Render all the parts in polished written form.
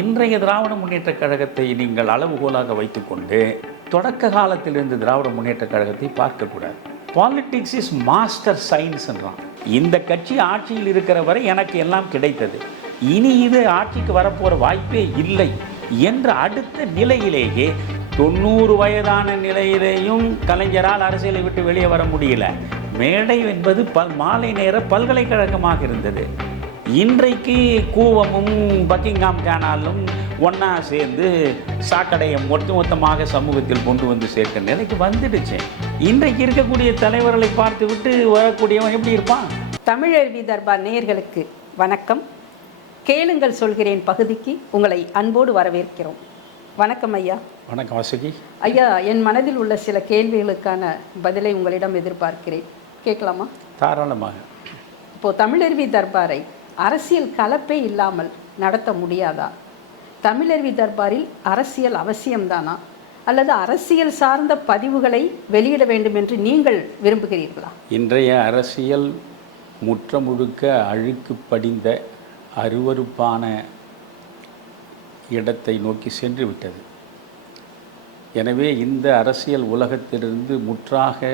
இன்றைய திராவிட முன்னேற்ற கழகத்தை நீங்கள் அளவுகோலாக வைத்துக்கொண்டு தொடக்க காலத்திலிருந்து திராவிட முன்னேற்ற கழகத்தை பார்க்கக்கூடாது. பாலிடிக்ஸ் இஸ் மாஸ்டர் சயின்ஸ்ன்றான். இந்த கட்சி ஆட்சியில் இருக்கிற வரை எனக்கு எல்லாம் கிடைத்தது, இனி இது ஆட்சிக்கு வரப்போகிற வாய்ப்பே இல்லை என்ற அடுத்த நிலையிலேயே 90 வயதான நிலையிலேயும் கலைஞரால் அரசியலை விட்டு வெளியே வர முடியல. மேடை என்பது மாலை நேர பல்கலைக்கழகமாக இருந்தது. இன்றைக்கு கூவமும் பக்கிங்ஹாம் கேனாலும் ஒன்றா சேர்ந்து சாக்கடையை மொத்தமாக சமூகத்தில் கொண்டு வந்து சேர்க்கிற நிலைக்கு வந்துடுச்சு. இன்றைக்கு இருக்கக்கூடிய தலைவர்களை பார்த்து விட்டு வரக்கூடியவன் எப்படி இருப்பான்? தமிழருவி தர்பார் நேயர்களுக்கு வணக்கம். கேளுங்கள் சொல்கிறேன் பகுதிக்கு உங்களை அன்போடு வரவேற்கிறோம். வணக்கம் ஐயா. வணக்கம் வாசுகி. ஐயா, என் மனதில் உள்ள சில கேள்விகளுக்கான பதிலை உங்களிடம் எதிர்பார்க்கிறேன். கேட்கலாமா? தாராளமாக. இப்போது தமிழருவி தர்பாரை அரசியல் கலப்பே இல்லாமல் நடத்த முடியாதா? தமிழருவி தர்பாரில் அரசியல் அவசியம்தானா, அல்லது அரசியல் சார்ந்த பதிவுகளை வெளியிட வேண்டும் என்று நீங்கள் விரும்புகிறீர்களா? இன்றைய அரசியல் முற்றமுழுக்க அழுக்கு படிந்த அருவருப்பான இடத்தை நோக்கி சென்று விட்டது. எனவே இந்த அரசியல் உலகத்திலிருந்து முற்றாக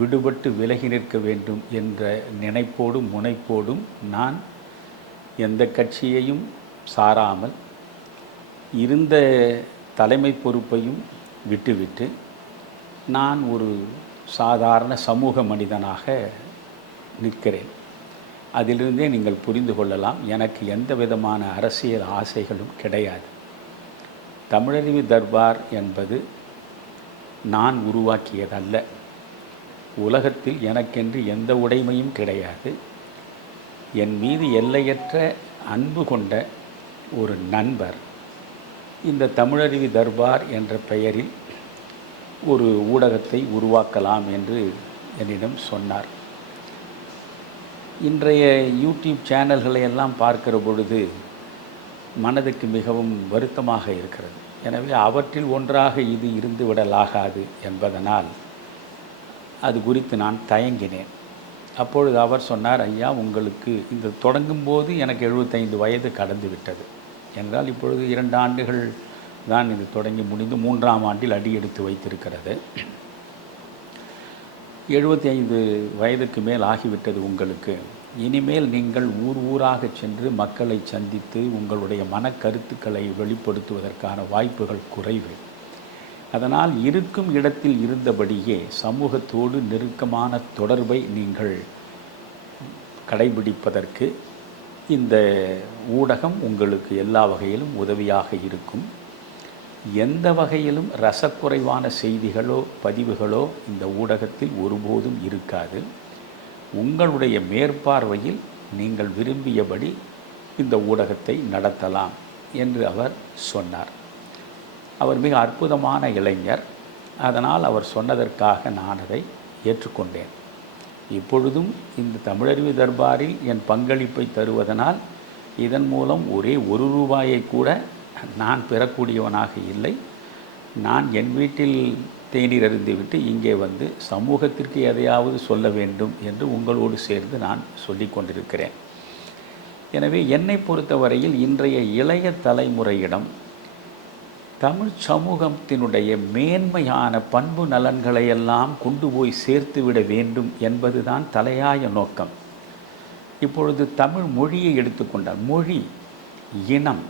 விடுபட்டு விலகி நிற்க வேண்டும் என்ற நினைப்போடும் முனைப்போடும் நான் எந்த கட்சியையும் சாராமல் இருந்த தலைமை பொறுப்பையும் விட்டுவிட்டு நான் ஒரு சாதாரண சமூக மனிதனாக நிற்கிறேன். அதிலிருந்தே நீங்கள் புரிந்து கொள்ளலாம், எனக்கு எந்த விதமான அரசியல் ஆசைகளும் கிடையாது. தமிழருவி தர்பார் என்பது நான் உருவாக்கியதல்ல. உலகத்தில் எனக்கென்று எந்த உடைமையும் கிடையாது. என் மீது எல்லையற்ற அன்பு கொண்ட ஒரு நண்பர் இந்த தமிழருவி தர்பார் என்ற பெயரில் ஒரு ஊடகத்தை உருவாக்கலாம் என்று என்னிடம் சொன்னார். இன்றைய யூடியூப் சேனல்களை எல்லாம் பார்க்கிற பொழுது மனதுக்கு மிகவும் வருத்தமாக இருக்கிறது. எனவே அவற்றில் ஒன்றாக இது இருந்து விடலாகாது என்பதனால் அது குறித்து நான் தயங்கினேன். அப்பொழுது அவர் சொன்னார், ஐயா, உங்களுக்கு இந்த தொடங்கும்போது எனக்கு 75 வயது கடந்து விட்டது என்றால் இப்பொழுது 2 ஆண்டுகள் தான் இது தொடங்கி முடிந்து 3ஆம் ஆண்டில் அடி எடுத்து வைத்திருக்கிறது. 75 வயதுக்கு மேல் ஆகிவிட்டது உங்களுக்கு. இனிமேல் நீங்கள் ஊர் ஊராக சென்று மக்களை சந்தித்து உங்களுடைய மனக்கருத்துக்களை வெளிப்படுத்துவதற்கான வாய்ப்புகள் குறைவு. அதனால் இருக்கும் இடத்தில் இருந்தபடியே சமூகத்தோடு நெருக்கமான தொடர்பை நீங்கள் கடைபிடிப்பதற்கு இந்த ஊடகம் உங்களுக்கு எல்லா வகையிலும் உதவியாக இருக்கும். எந்த வகையிலும் ரசக்குறைவான செய்திகளோ பதிவுகளோ இந்த ஊடகத்தில் ஒருபோதும் இருக்காது. உங்களுடைய மேற்பார்வையில் நீங்கள் விரும்பியபடி இந்த ஊடகத்தை நடத்தலாம் என்று அவர் சொன்னார். அவர் மிக அற்புதமான இளைஞர். அதனால் அவர் சொன்னதற்காக நான் அதை ஏற்றுக்கொண்டேன். இப்பொழுதும் இந்த தமிழருவி தர்பாரில் என் பங்களிப்பை தருவதனால் இதன் மூலம் ஒரே ₹1 கூட நான் பெறக்கூடியவனாக இல்லை. நான் என் வீட்டில் தேநீர் அருந்திவிட்டு இங்கே வந்து சமூகத்திற்கு எதையாவது சொல்ல வேண்டும் என்று உங்களோடு சேர்ந்து நான் சொல்லி கொண்டிருக்கிறேன். எனவே என்னை பொறுத்தவரையில் இன்றைய இளைய தலைமுறையிடம் தமிழ் சமூகத்தினுடைய மேன்மையான பண்பு நலன்களையெல்லாம் கொண்டு போய் சேர்த்துவிட வேண்டும் என்பதுதான் தலையாய நோக்கம். இப்பொழுது தமிழ் மொழியை எடுத்துக்கொண்டால் மொழி, இனம்,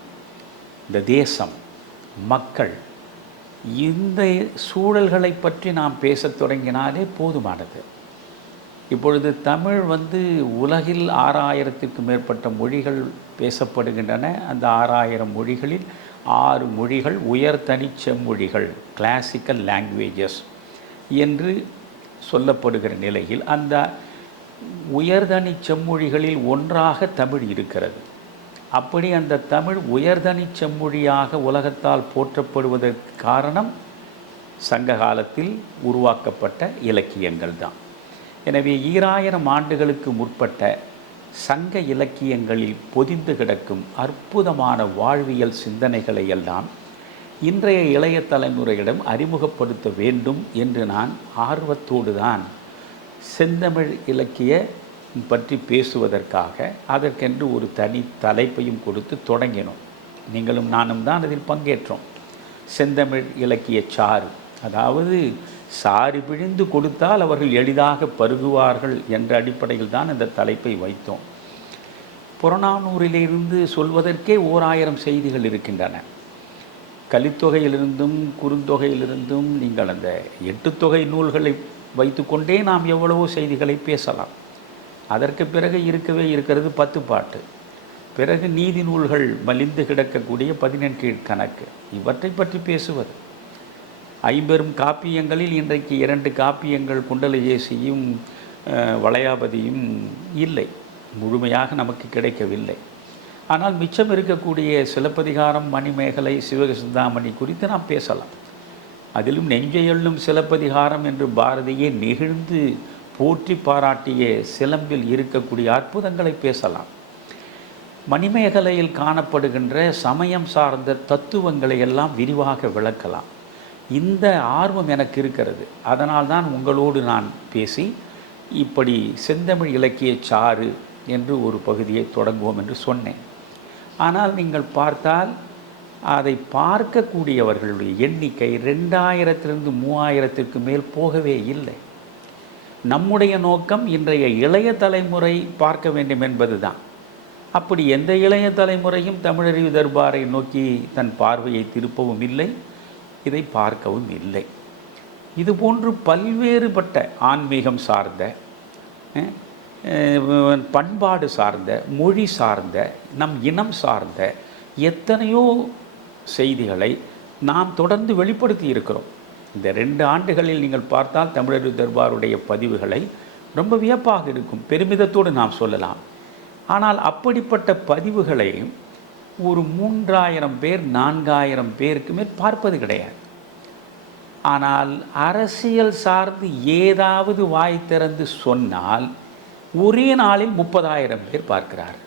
இந்த தேசம், மக்கள், இந்த சூழல்களை பற்றி நாம் பேசத் தொடங்கினாலே போதுமானது. இப்பொழுது தமிழ் உலகில் 6000க்கும் மேற்பட்ட மொழிகள் பேசப்படுகின்றன. அந்த 6000 மொழிகளில் 6 மொழிகள் உயர்தனி செம்மொழிகள், கிளாசிக்கல் லாங்குவேஜஸ் என்று சொல்லப்படுகிற நிலையில் அந்த உயர்தனி செம்மொழிகளில் ஒன்றாக தமிழ் இருக்கிறது. அப்படி அந்த தமிழ் உயர்தனி செம்மொழியாக உலகத்தால் போற்றப்படுவதற்கு காரணம் சங்க காலத்தில் உருவாக்கப்பட்ட இலக்கியங்கள் தான். எனவே 2000 ஆண்டுகளுக்கு முற்பட்ட சங்க இலக்கியங்களில் பொதிந்து கிடக்கும் அற்புதமான வாழ்வியல் சிந்தனைகளை எல்லாம் இன்றைய இளைய தலைமுறையிடம் அறிமுகப்படுத்த வேண்டும் என்று நான் ஆர்வத்தோடு தான் செந்தமிழ் இலக்கிய பற்றி பேசுவதற்காக அதற்கென்று ஒரு தனி தலைப்பையும் கொடுத்து தொடங்கினோம். நீங்களும் நானும் தான் அதில் பங்கேற்றோம். செந்தமிழ் இலக்கிய சாறு, அதாவது சாறு பிழிந்து கொடுத்தால் அவர்கள் எளிதாக பருகுவார்கள் என்ற அடிப்படையில் தான் இந்த தலைப்பை வைத்தோம். புறநானூறிலிருந்து சொல்வதற்கே 1000 செய்திகள் இருக்கின்றன. கலித்தொகையிலிருந்தும் குறுந்தொகையிலிருந்தும் நீங்கள் அந்த 8 தொகை நூல்களை வைத்துக்கொண்டே நாம் எவ்வளவோ செய்திகளை பேசலாம். அதற்கு பிறகு இருக்கிறது 10 பாட்டு, பிறகு நீதி நூல்கள் மலிந்து கிடக்கக்கூடிய 18 கீழ்கணக்கு, இவற்றை பற்றி பேசுவது. 50 காப்பியங்களில் இன்றைக்கு 2 காப்பியங்கள் குண்டலகேசியும் வளையாபதியும் இல்லை, முழுமையாக நமக்கு கிடைக்கவில்லை. ஆனால் மிச்சம் இருக்கக்கூடிய சிலப்பதிகாரம், மணிமேகலை, சிவகசிந்தாமணி குறித்து நாம் பேசலாம். அதிலும் நெஞ்சையள்ளும் சிலப்பதிகாரம் என்று பாரதியே நெகிழ்ந்து போற்றி பாராட்டிய சிலம்பில் இருக்கக்கூடிய அற்புதங்களை பேசலாம். மணிமேகலையில் காணப்படுகின்ற சமயம் சார்ந்த தத்துவங்களை எல்லாம் விரிவாக விளக்கலாம். இந்த ஆர்வம் எனக்கு இருக்கிறது. அதனால்தான் உங்களோடு நான் பேசி இப்படி செந்தமிழ் இலக்கிய சாறு என்று ஒரு பகுதியை தொடங்குவோம் என்று சொன்னேன். ஆனால் நீங்கள் பார்த்தால் அதை பார்க்கக்கூடியவர்களுடைய எண்ணிக்கை 2000 3000 மேல் போகவே இல்லை. நம்முடைய நோக்கம் இன்றைய இளைய தலைமுறை பார்க்க வேண்டும் என்பது தான். அப்படி எந்த இளைய தலைமுறையும் தமிழறிவு தர்பாரை நோக்கி தன் பார்வையை திருப்பவும் இல்லை, இதை பார்க்கவும் இல்லை. இதுபோன்று பல்வேறுபட்ட ஆன்மீகம் சார்ந்த, பண்பாடு சார்ந்த, மொழி சார்ந்த, நம் இனம் சார்ந்த எத்தனையோ செய்திகளை நாம் தொடர்ந்து வெளிப்படுத்தி இருக்கிறோம். இந்த 2 ஆண்டுகளில் நீங்கள் பார்த்தால் தமிழறிவு தர்பாருடைய பதிவுகளை ரொம்ப வியப்பாக இருக்கும், பெருமிதத்தோடு நாம் சொல்லலாம். ஆனால் அப்படிப்பட்ட பதிவுகளை ஒரு 3000 பேர் 4000 பேருக்கு மேல் பார்ப்பது கிடையாது. ஆனால் அரசியல் சார்ந்து ஏதாவது வாய் திறந்து சொன்னால் ஒரே நாளில் 30,000 பேர் பார்க்கிறார்.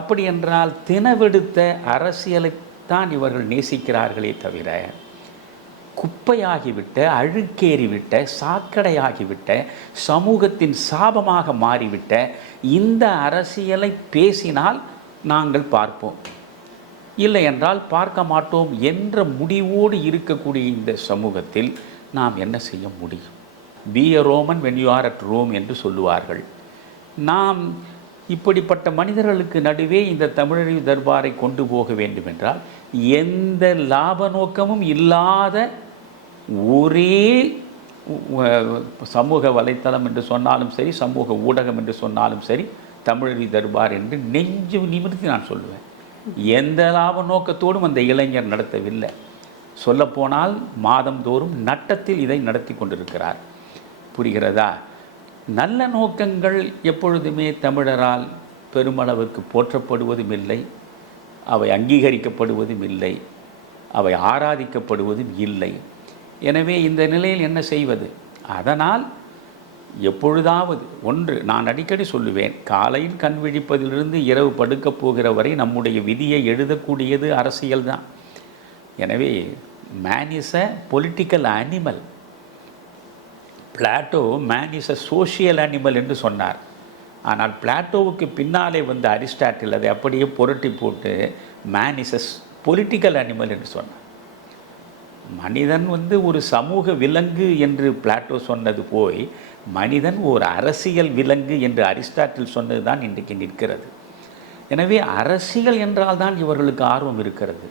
அப்படி என்றால் தினவெடுத்த அரசியலைத்தான் இவர்கள் நேசிக்கிறார்களே தவிர, குப்பையாகிவிட்ட, அழுக்கேறிவிட்ட, சாக்கடையாகிவிட்ட, சமூகத்தின் சாபமாக மாறிவிட்ட இந்த அரசியலை பேசினால் நாங்கள் பார்ப்போம், இல்லை என்றால் பார்க்க மாட்டோம் என்ற முடிவோடு இருக்கக்கூடிய இந்த சமூகத்தில் நாம் என்ன செய்ய முடியும்? Be a Roman when you are at Rome என்று சொல்லுவார்கள். நாம் இப்படிப்பட்ட மனிதர்களுக்கு நடுவே இந்த தமிழறிவு தர்பாரை கொண்டு போக வேண்டும் என்றால் எந்த லாப நோக்கமும் இல்லாத ஒரே சமூக வலைத்தளம் என்று சொன்னாலும் சரி, சமூக ஊடகம் என்று சொன்னாலும் சரி, தமிழறிவு தர்பார் என்று நெஞ்சு நிமிர்த்தி நான் சொல்லுவேன். எந்த லாப நோக்கத்தோடும் அந்த இளைஞர் நடத்தவில்லை. சொல்லப்போனால் மாதந்தோறும் நட்டத்தில் இதை நடத்தி கொண்டிருக்கிறார். புரிகிறதா? நல்ல நோக்கங்கள் எப்பொழுதுமே தமிழரால் பெருமளவுக்கு போற்றப்படுவதும் இல்லை, அவை அங்கீகரிக்கப்படுவதும் இல்லை, அவை ஆராதிக்கப்படுவதும் இல்லை. எனவே இந்த நிலையில் என்ன செய்வது? அதனால் எப்பொழுதாவது ஒன்று, நான் அடிக்கடி சொல்லுவேன், காலையில் கண் விழிப்பதிலிருந்து இரவு படுக்கப் போகிற வரை நம்முடைய விதியை எழுதக்கூடியது அரசியல் தான். எனவே man is a political animal. Plato man is a social animal என்று சொன்னார். ஆனால் பிளாட்டோவுக்கு பின்னாலே வந்த அரிஸ்டாட்டில் அதை அப்படியே புரட்டி போட்டு man is a political animal என்று சொன்னார். மனிதன் ஒரு சமூக விலங்கு என்று பிளாட்டோ சொன்னது போய் மனிதன் ஒரு அரசியல் விலங்கு என்று அரிஸ்டாட்டில் சொன்னது தான் இன்றைக்கு நிற்கிறது. எனவே அரசியல் என்றால் தான் இவர்களுக்கு ஆர்வம் இருக்கிறது.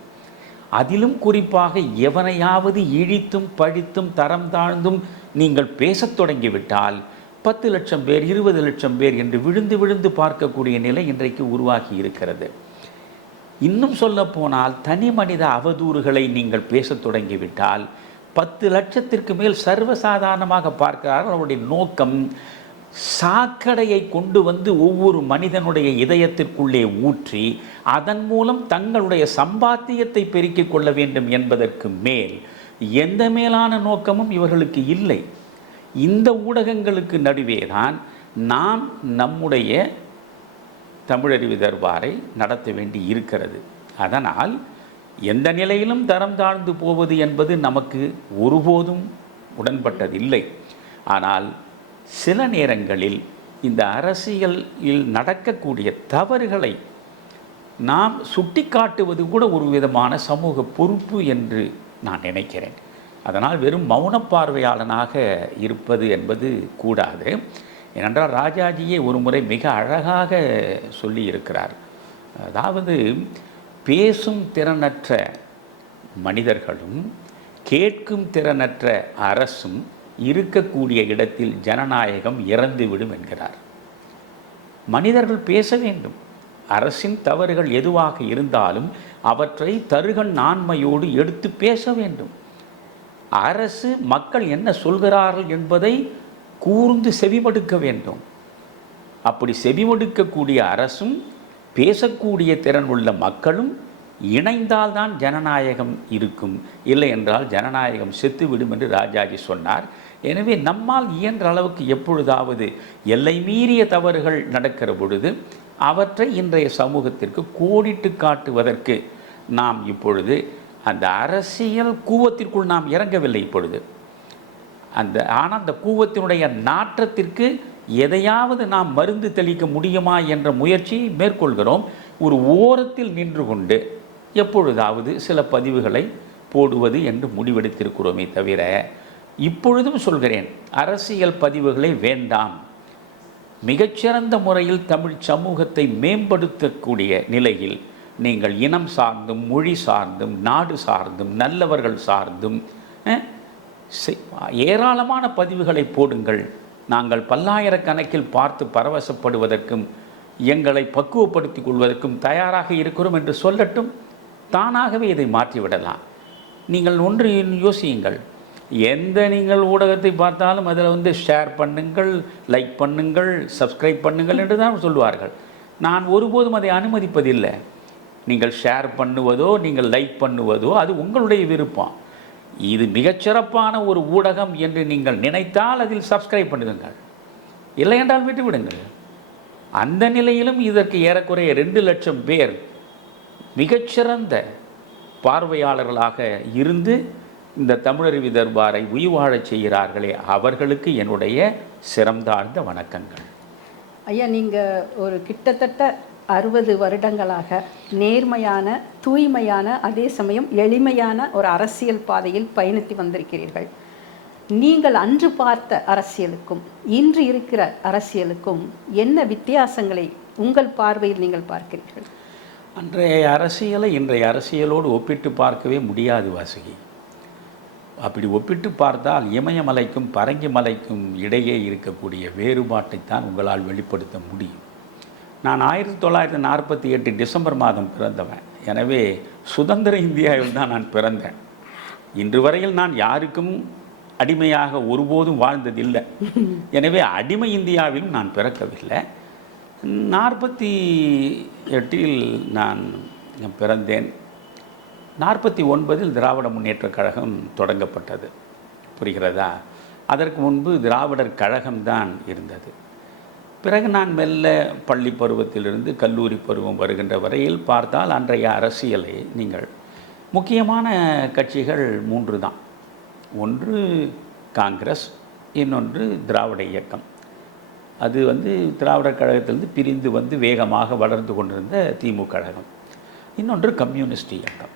அதிலும் குறிப்பாக எவனையாவது இழித்தும் பழித்தும் தரம் தாழ்ந்தும் நீங்கள் பேசத் தொடங்கிவிட்டால் 10 லட்சம் பேர் 20 லட்சம் பேர் என்று விழுந்து விழுந்து பார்க்கக்கூடிய நிலை இன்றைக்கு உருவாகி இருக்கிறது. இன்னும் சொல்ல போனால் தனி மனித அவதூறுகளை நீங்கள் பேசத் தொடங்கிவிட்டால் 10 லட்சத்திற்கு மேல் சர்வசாதாரணமாக பார்க்கிறார்கள். அவருடைய நோக்கம் சாக்கடையை கொண்டு வந்து ஒவ்வொரு மனிதனுடைய இதயத்திற்குள்ளே ஊற்றி அதன் மூலம் தங்களுடைய சம்பாத்தியத்தை பெருக்கிக் கொள்ள வேண்டும் என்பதற்கு மேல் எந்த மேலான நோக்கமும் இவர்களுக்கு இல்லை. இந்த ஊடகங்களுக்கு நடுவே தான் நாம் நம்முடைய தமிழறிவு தர்பாரை நடத்த வேண்டி இருக்கிறது. அதனால் எந்த நிலையிலும் தரம் தாழ்ந்து போவது என்பது நமக்கு ஒருபோதும் உடன்பட்டதில்லை. ஆனால் சில நேரங்களில் இந்த அரசியலில் நடக்கக்கூடிய தவறுகளை நாம் சுட்டிக்காட்டுவது கூட ஒரு விதமான சமூக பொறுப்பு என்று நான் நினைக்கிறேன். அதனால் வெறும் மௌன பார்வையாளனாக இருப்பது என்பது கூடாது. ஏனென்றால் ராஜாஜியே ஒரு முறை மிக அழகாக சொல்லி இருக்கிறார். அதாவது பேசும் திறனற்ற மனிதர்களும் கேட்கும் திறனற்ற அரசும் இருக்கக்கூடிய இடத்தில் ஜனநாயகம் இறந்துவிடும் என்கிறார். மனிதர்கள் பேச வேண்டும். அரசின் தவறுகள் எதுவாக இருந்தாலும் அவற்றை தருகன் ஆண்மையோடு எடுத்து பேச வேண்டும். அரசு மக்கள் என்ன சொல்கிறார்கள் என்பதை கூர்ந்து செவிமடுக்க வேண்டும். அப்படி செவிமடுக்கக்கூடிய அரசும் பேசக்கூடிய திறன் உள்ள மக்களும் இணைந்தால்தான் ஜனநாயகம் இருக்கும். இல்லை என்றால் ஜனநாயகம் செத்துவிடும் என்று ராஜாஜி சொன்னார். எனவே நம்மால் இயன்ற அளவுக்கு எப்பொழுதாவது எல்லை மீறிய தவறுகள் நடக்கிற பொழுது அவற்றை இன்றைய சமூகத்திற்கு கோடிட்டு காட்டுவதற்கு நாம் இப்பொழுது அந்த அரசியல் கூவத்திற்குள் நாம் இறங்கவில்லை. இப்பொழுது ஆனால் அந்த கூவத்தினுடைய நாற்றத்திற்கு எதையாவது நாம் மருந்து தெளிக்க முடியுமா என்ற முயற்சியை மேற்கொள்கிறோம். ஒரு ஓரத்தில் நின்று கொண்டு எப்பொழுதாவது சில பதிவுகளை போடுவது என்று முடிவெடுத்திருக்கிறோமே தவிர, இப்பொழுதும் சொல்கிறேன், அரசியல் பதிவுகளை வேண்டாம். மிகச்சிறந்த முறையில் தமிழ் சமூகத்தை மேம்படுத்தக்கூடிய நிலையில் நீங்கள் இனம் சார்ந்தும் மொழி சார்ந்தும் நாடு சார்ந்தும் நல்லவர்கள் சார்ந்தும் ஏராளமான பதிவுகளை போடுங்கள். நாங்கள் பல்லாயிரக்கணக்கில் பார்த்து பரவசப்படுவதற்கும் எங்களை பக்குவப்படுத்திக் கொள்வதற்கும் தயாராக இருக்கிறோம் என்று சொல்லட்டும். தானாகவே இதை மாற்றிவிடலாம். நீங்கள் ஒன்று யோசியுங்கள். எந்த நீங்கள் ஊடகத்தை பார்த்தாலும் அதில் ஷேர் பண்ணுங்கள், லைக் பண்ணுங்கள், சப்ஸ்கிரைப் பண்ணுங்கள் என்று தான் சொல்வார்கள். நான் ஒருபோதும் அதை அனுமதிப்பதில்லை. நீங்கள் ஷேர் பண்ணுவதோ நீங்கள் லைக் பண்ணுவதோ அது உங்களுடைய விருப்பம். இது மிகச்சிறப்பான ஒரு ஊடகம் என்று நீங்கள் நினைத்தால் அதில் சப்ஸ்கிரைப் பண்ணுங்கள், இல்லை என்றால் விட்டுவிடுங்கள். அந்த நிலையிலும் இதற்கு ஏறக்குறைய 2 லட்சம் பேர் மிகச்சிறந்த பார்வையாளர்களாக இருந்து இந்த தமிழருவி தர்பாரை உயிர் வாழச் செய்கிறார்களே, அவர்களுக்கு என்னுடைய சிறந்தாழ்ந்த வணக்கங்கள். ஐயா, நீங்கள் ஒரு கிட்டத்தட்ட 60 வருடங்களாக நேர்மையான, தூய்மையான, அதே சமயம் எளிமையான ஒரு அரசியல் பாதையில் பயணித்து வந்திருக்கிறீர்கள். நீங்கள் அன்று பார்த்த அரசியலுக்கும் இன்று இருக்கிற அரசியலுக்கும் என்ன வித்தியாசங்களை உங்கள் பார்வையில் நீங்கள் பார்க்கிறீர்கள்? அன்றைய அரசியலை இன்றைய அரசியலோடு ஒப்பிட்டு பார்க்கவே முடியாது வாசுகி. அப்படி ஒப்பிட்டு பார்த்தால் இமயமலைக்கும் பரங்கி மலைக்கும் இடையே இருக்கக்கூடிய வேறுபாட்டைத்தான் உங்களால் வெளிப்படுத்த முடியும். நான் 1948 டிசம்பர் மாதம் பிறந்தவன். எனவே சுதந்திர இந்தியாவில் தான் நான் பிறந்தேன். இன்று வரையில் நான் யாருக்கும் அடிமையாக ஒருபோதும் வாழ்ந்ததில்லை. எனவே அடிமை இந்தியாவிலும் நான் பிறக்கவில்லை. 48இல் நான் பிறந்தேன். 49இல் திராவிட முன்னேற்றக் கழகம் தொடங்கப்பட்டது. புரிகிறதா? அதற்கு முன்பு திராவிடர் கழகம்தான் இருந்தது. பிறகு நான் மெல்ல பள்ளி பருவத்திலிருந்து கல்லூரி பருவம் வருகின்ற வரையில் பார்த்தால் அன்றைய அரசியலை நீங்கள் முக்கியமான கட்சிகள் 3 தான். ஒன்று காங்கிரஸ், இன்னொன்று திராவிட இயக்கம். அது திராவிடர் கழகத்திலிருந்து பிரிந்து வேகமாக வளர்ந்து கொண்டிருந்த திமுக கழகம். இன்னொன்று கம்யூனிஸ்ட் இயக்கம்.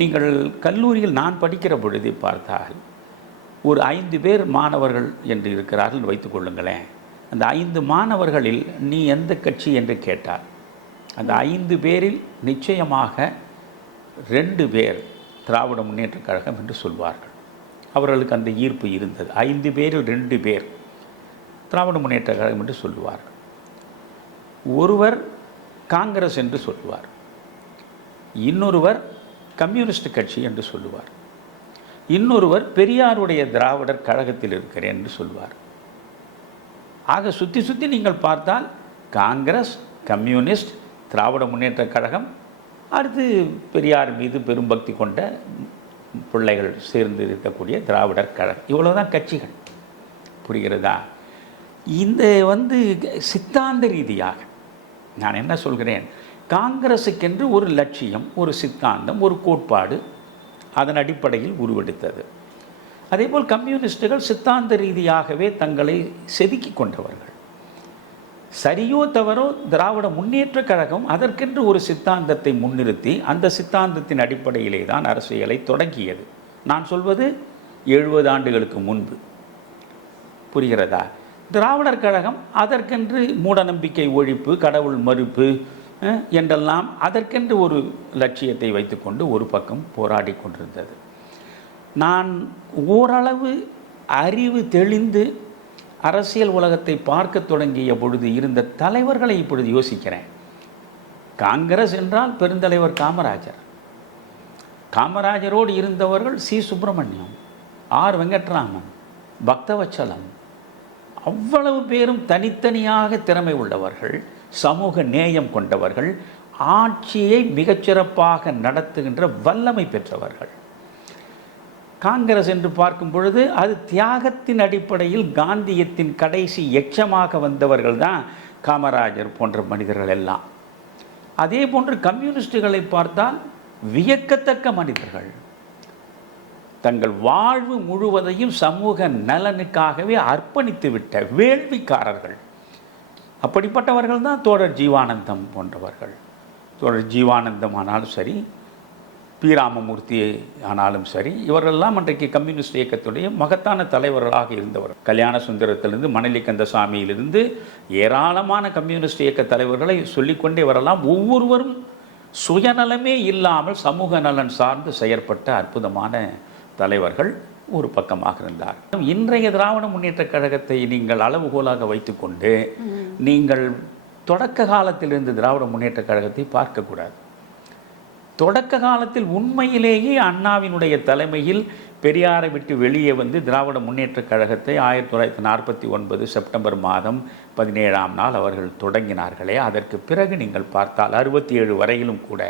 நீங்கள் கல்லூரியில் நான் படிக்கிற பொழுது பார்த்தால் ஒரு 5 பேர் மாணவர்கள் என்று இருக்கிறார்கள் வைத்துக்கொள்ளுங்களேன். அந்த 5 மாணவர்களில் நீ எந்த கட்சி என்று கேட்டார், அந்த 5 பேரில் நிச்சயமாக 2 பேர் திராவிட முன்னேற்றக் கழகம் என்று சொல்வார்கள். அவர்களுக்கு அந்த ஈர்ப்பு இருந்தது. 5 பேரில் 2 பேர் திராவிட முன்னேற்றக் கழகம் என்று சொல்லுவார்கள். ஒருவர் காங்கிரஸ் என்று சொல்லுவார், இன்னொருவர் கம்யூனிஸ்ட் கட்சி என்று சொல்லுவார், இன்னொருவர் பெரியாருடைய திராவிடர் கழகத்தில் இருக்கிறேன் என்று சொல்வார். ஆக சுற்றி நீங்கள் பார்த்தால் காங்கிரஸ், கம்யூனிஸ்ட், திராவிட முன்னேற்றக் கழகம், அடுத்து பெரியார் மீது பெரும்பக்தி கொண்ட பிள்ளைகள் சேர்ந்து இருக்கக்கூடிய திராவிடர் கழகம், இவ்வளோதான் கட்சிகள். புரிகிறதா? இந்த சித்தாந்த ரீதியாக நான் என்ன சொல்கிறேன், காங்கிரஸுக்கென்று ஒரு லட்சியம், ஒரு சித்தாந்தம், ஒரு கோட்பாடு அதன் அடிப்படையில் உருவெடுத்தது. அதேபோல் கம்யூனிஸ்டுகள் சித்தாந்த ரீதியாகவே தங்களை செதுக்கி கொண்டவர்கள். சரியோ தவறோ திராவிட முன்னேற்றக் கழகம் அதற்கென்று ஒரு சித்தாந்தத்தை முன்னிறுத்தி அந்த சித்தாந்தத்தின் அடிப்படையிலே தான் அரசியலை தொடங்கியது. நான் சொல்வது 70 ஆண்டுகளுக்கு முன்பு. புரிகிறதா? திராவிடர் கழகம் அதற்கென்று மூடநம்பிக்கை ஒழிப்பு, கடவுள் மறுப்பு என்றெல்லாம் அதற்கென்று ஒரு லட்சியத்தை வைத்துக்கொண்டு ஒரு பக்கம் போராடி கொண்டிருந்தது. நான் ஓரளவு அறிவு தெளிந்து அரசியல் உலகத்தை பார்க்க தொடங்கிய பொழுது இருந்த தலைவர்களை இப்பொழுது யோசிக்கிறேன். காங்கிரஸ் என்றால் பெருந்தலைவர் காமராஜர். காமராஜரோடு இருந்தவர்கள் சி. சுப்பிரமணியம், ஆர். வெங்கட்ராமன், பக்தவச்சலம், அவ்வளவு பேரும் தனித்தனியாக திறமை உள்ளவர்கள், சமூக நேயம் கொண்டவர்கள், ஆட்சியை மிகச்சிறப்பாக நடத்துகின்ற வல்லமை பெற்றவர்கள். காங்கிரஸ் என்று பார்க்கும் பொழுது அது தியாகத்தின் அடிப்படையில் காந்தியத்தின் கடைசி எச்சமாக வந்தவர்கள் தான் காமராஜர் போன்ற மனிதர்கள் எல்லாம். அதே போன்று கம்யூனிஸ்டுகளை பார்த்தால் வியக்கத்தக்க மனிதர்கள், தங்கள் வாழ்வு முழுவதையும் சமூக நலனுக்காகவே அர்ப்பணித்து விட்ட வேள்விக்காரர்கள். அப்படிப்பட்டவர்கள் தான் தோழர் ஜீவானந்தம் போன்றவர்கள். தோழர் ஜீவானந்தம் ஆனாலும் சரி, பி. ராமமூர்த்தி ஆனாலும் சரி, இவர்களெல்லாம் அன்றைக்கு கம்யூனிஸ்ட் இயக்கத்துடைய மகத்தான தலைவர்களாக இருந்தவர். கல்யாண சுந்தரத்திலிருந்து மணலி கந்தசாமியிலிருந்து ஏராளமான கம்யூனிஸ்ட் இயக்க தலைவர்களை சொல்லிக்கொண்டே வரலாம். ஒவ்வொருவரும் சுயநலமே இல்லாமல் சமூக நலன் சார்ந்து செயற்பட்ட அற்புதமான தலைவர்கள் ஒரு பக்கமாக இருந்தார். இன்றைய திராவிட முன்னேற்றக் கழகத்தை நீங்கள் அளவுகோலாக வைத்துக்கொண்டு நீங்கள் தொடக்க காலத்திலிருந்து திராவிட முன்னேற்றக் கழகத்தை பார்க்கக்கூடாது. தொடக்க காலத்தில் உண்மையிலேயே அண்ணாவினுடைய தலைமையில் பெரியாரை விட்டு வெளியே வந்து திராவிட முன்னேற்றக் கழகத்தை 1949 செப்டம்பர் மாதம் 17ஆம் நாள் அவர்கள் தொடங்கினார்களே, அதற்கு பிறகு நீங்கள் பார்த்தால் 67 வரையிலும் கூட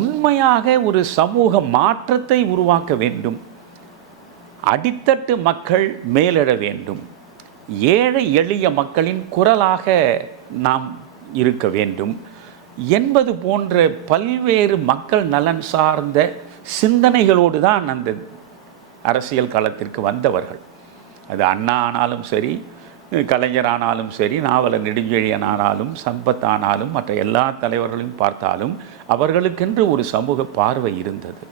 உண்மையாக ஒரு சமூக மாற்றத்தை உருவாக்க வேண்டும், அடித்தட்டு மக்கள் மேலெழ வேண்டும், ஏழை எளிய மக்களின் குரலாக நாம் இருக்க வேண்டும் என்பது போன்ற பல்வேறு மக்கள் நலன் சார்ந்த சிந்தனைகளோடு தான் அந்த அரசியல் களத்திற்கு வந்தவர்கள். அது அண்ணா ஆனாலும் சரி, கலைஞர் ஆனாலும் சரி, நாவலர் நெடுஞ்செழியன் ஆனாலும், சம்பத் ஆனாலும், மற்ற எல்லா தலைவர்களையும் பார்த்தாலும் அவர்களுக்கென்று ஒரு சமூக பார்வை இருந்தது.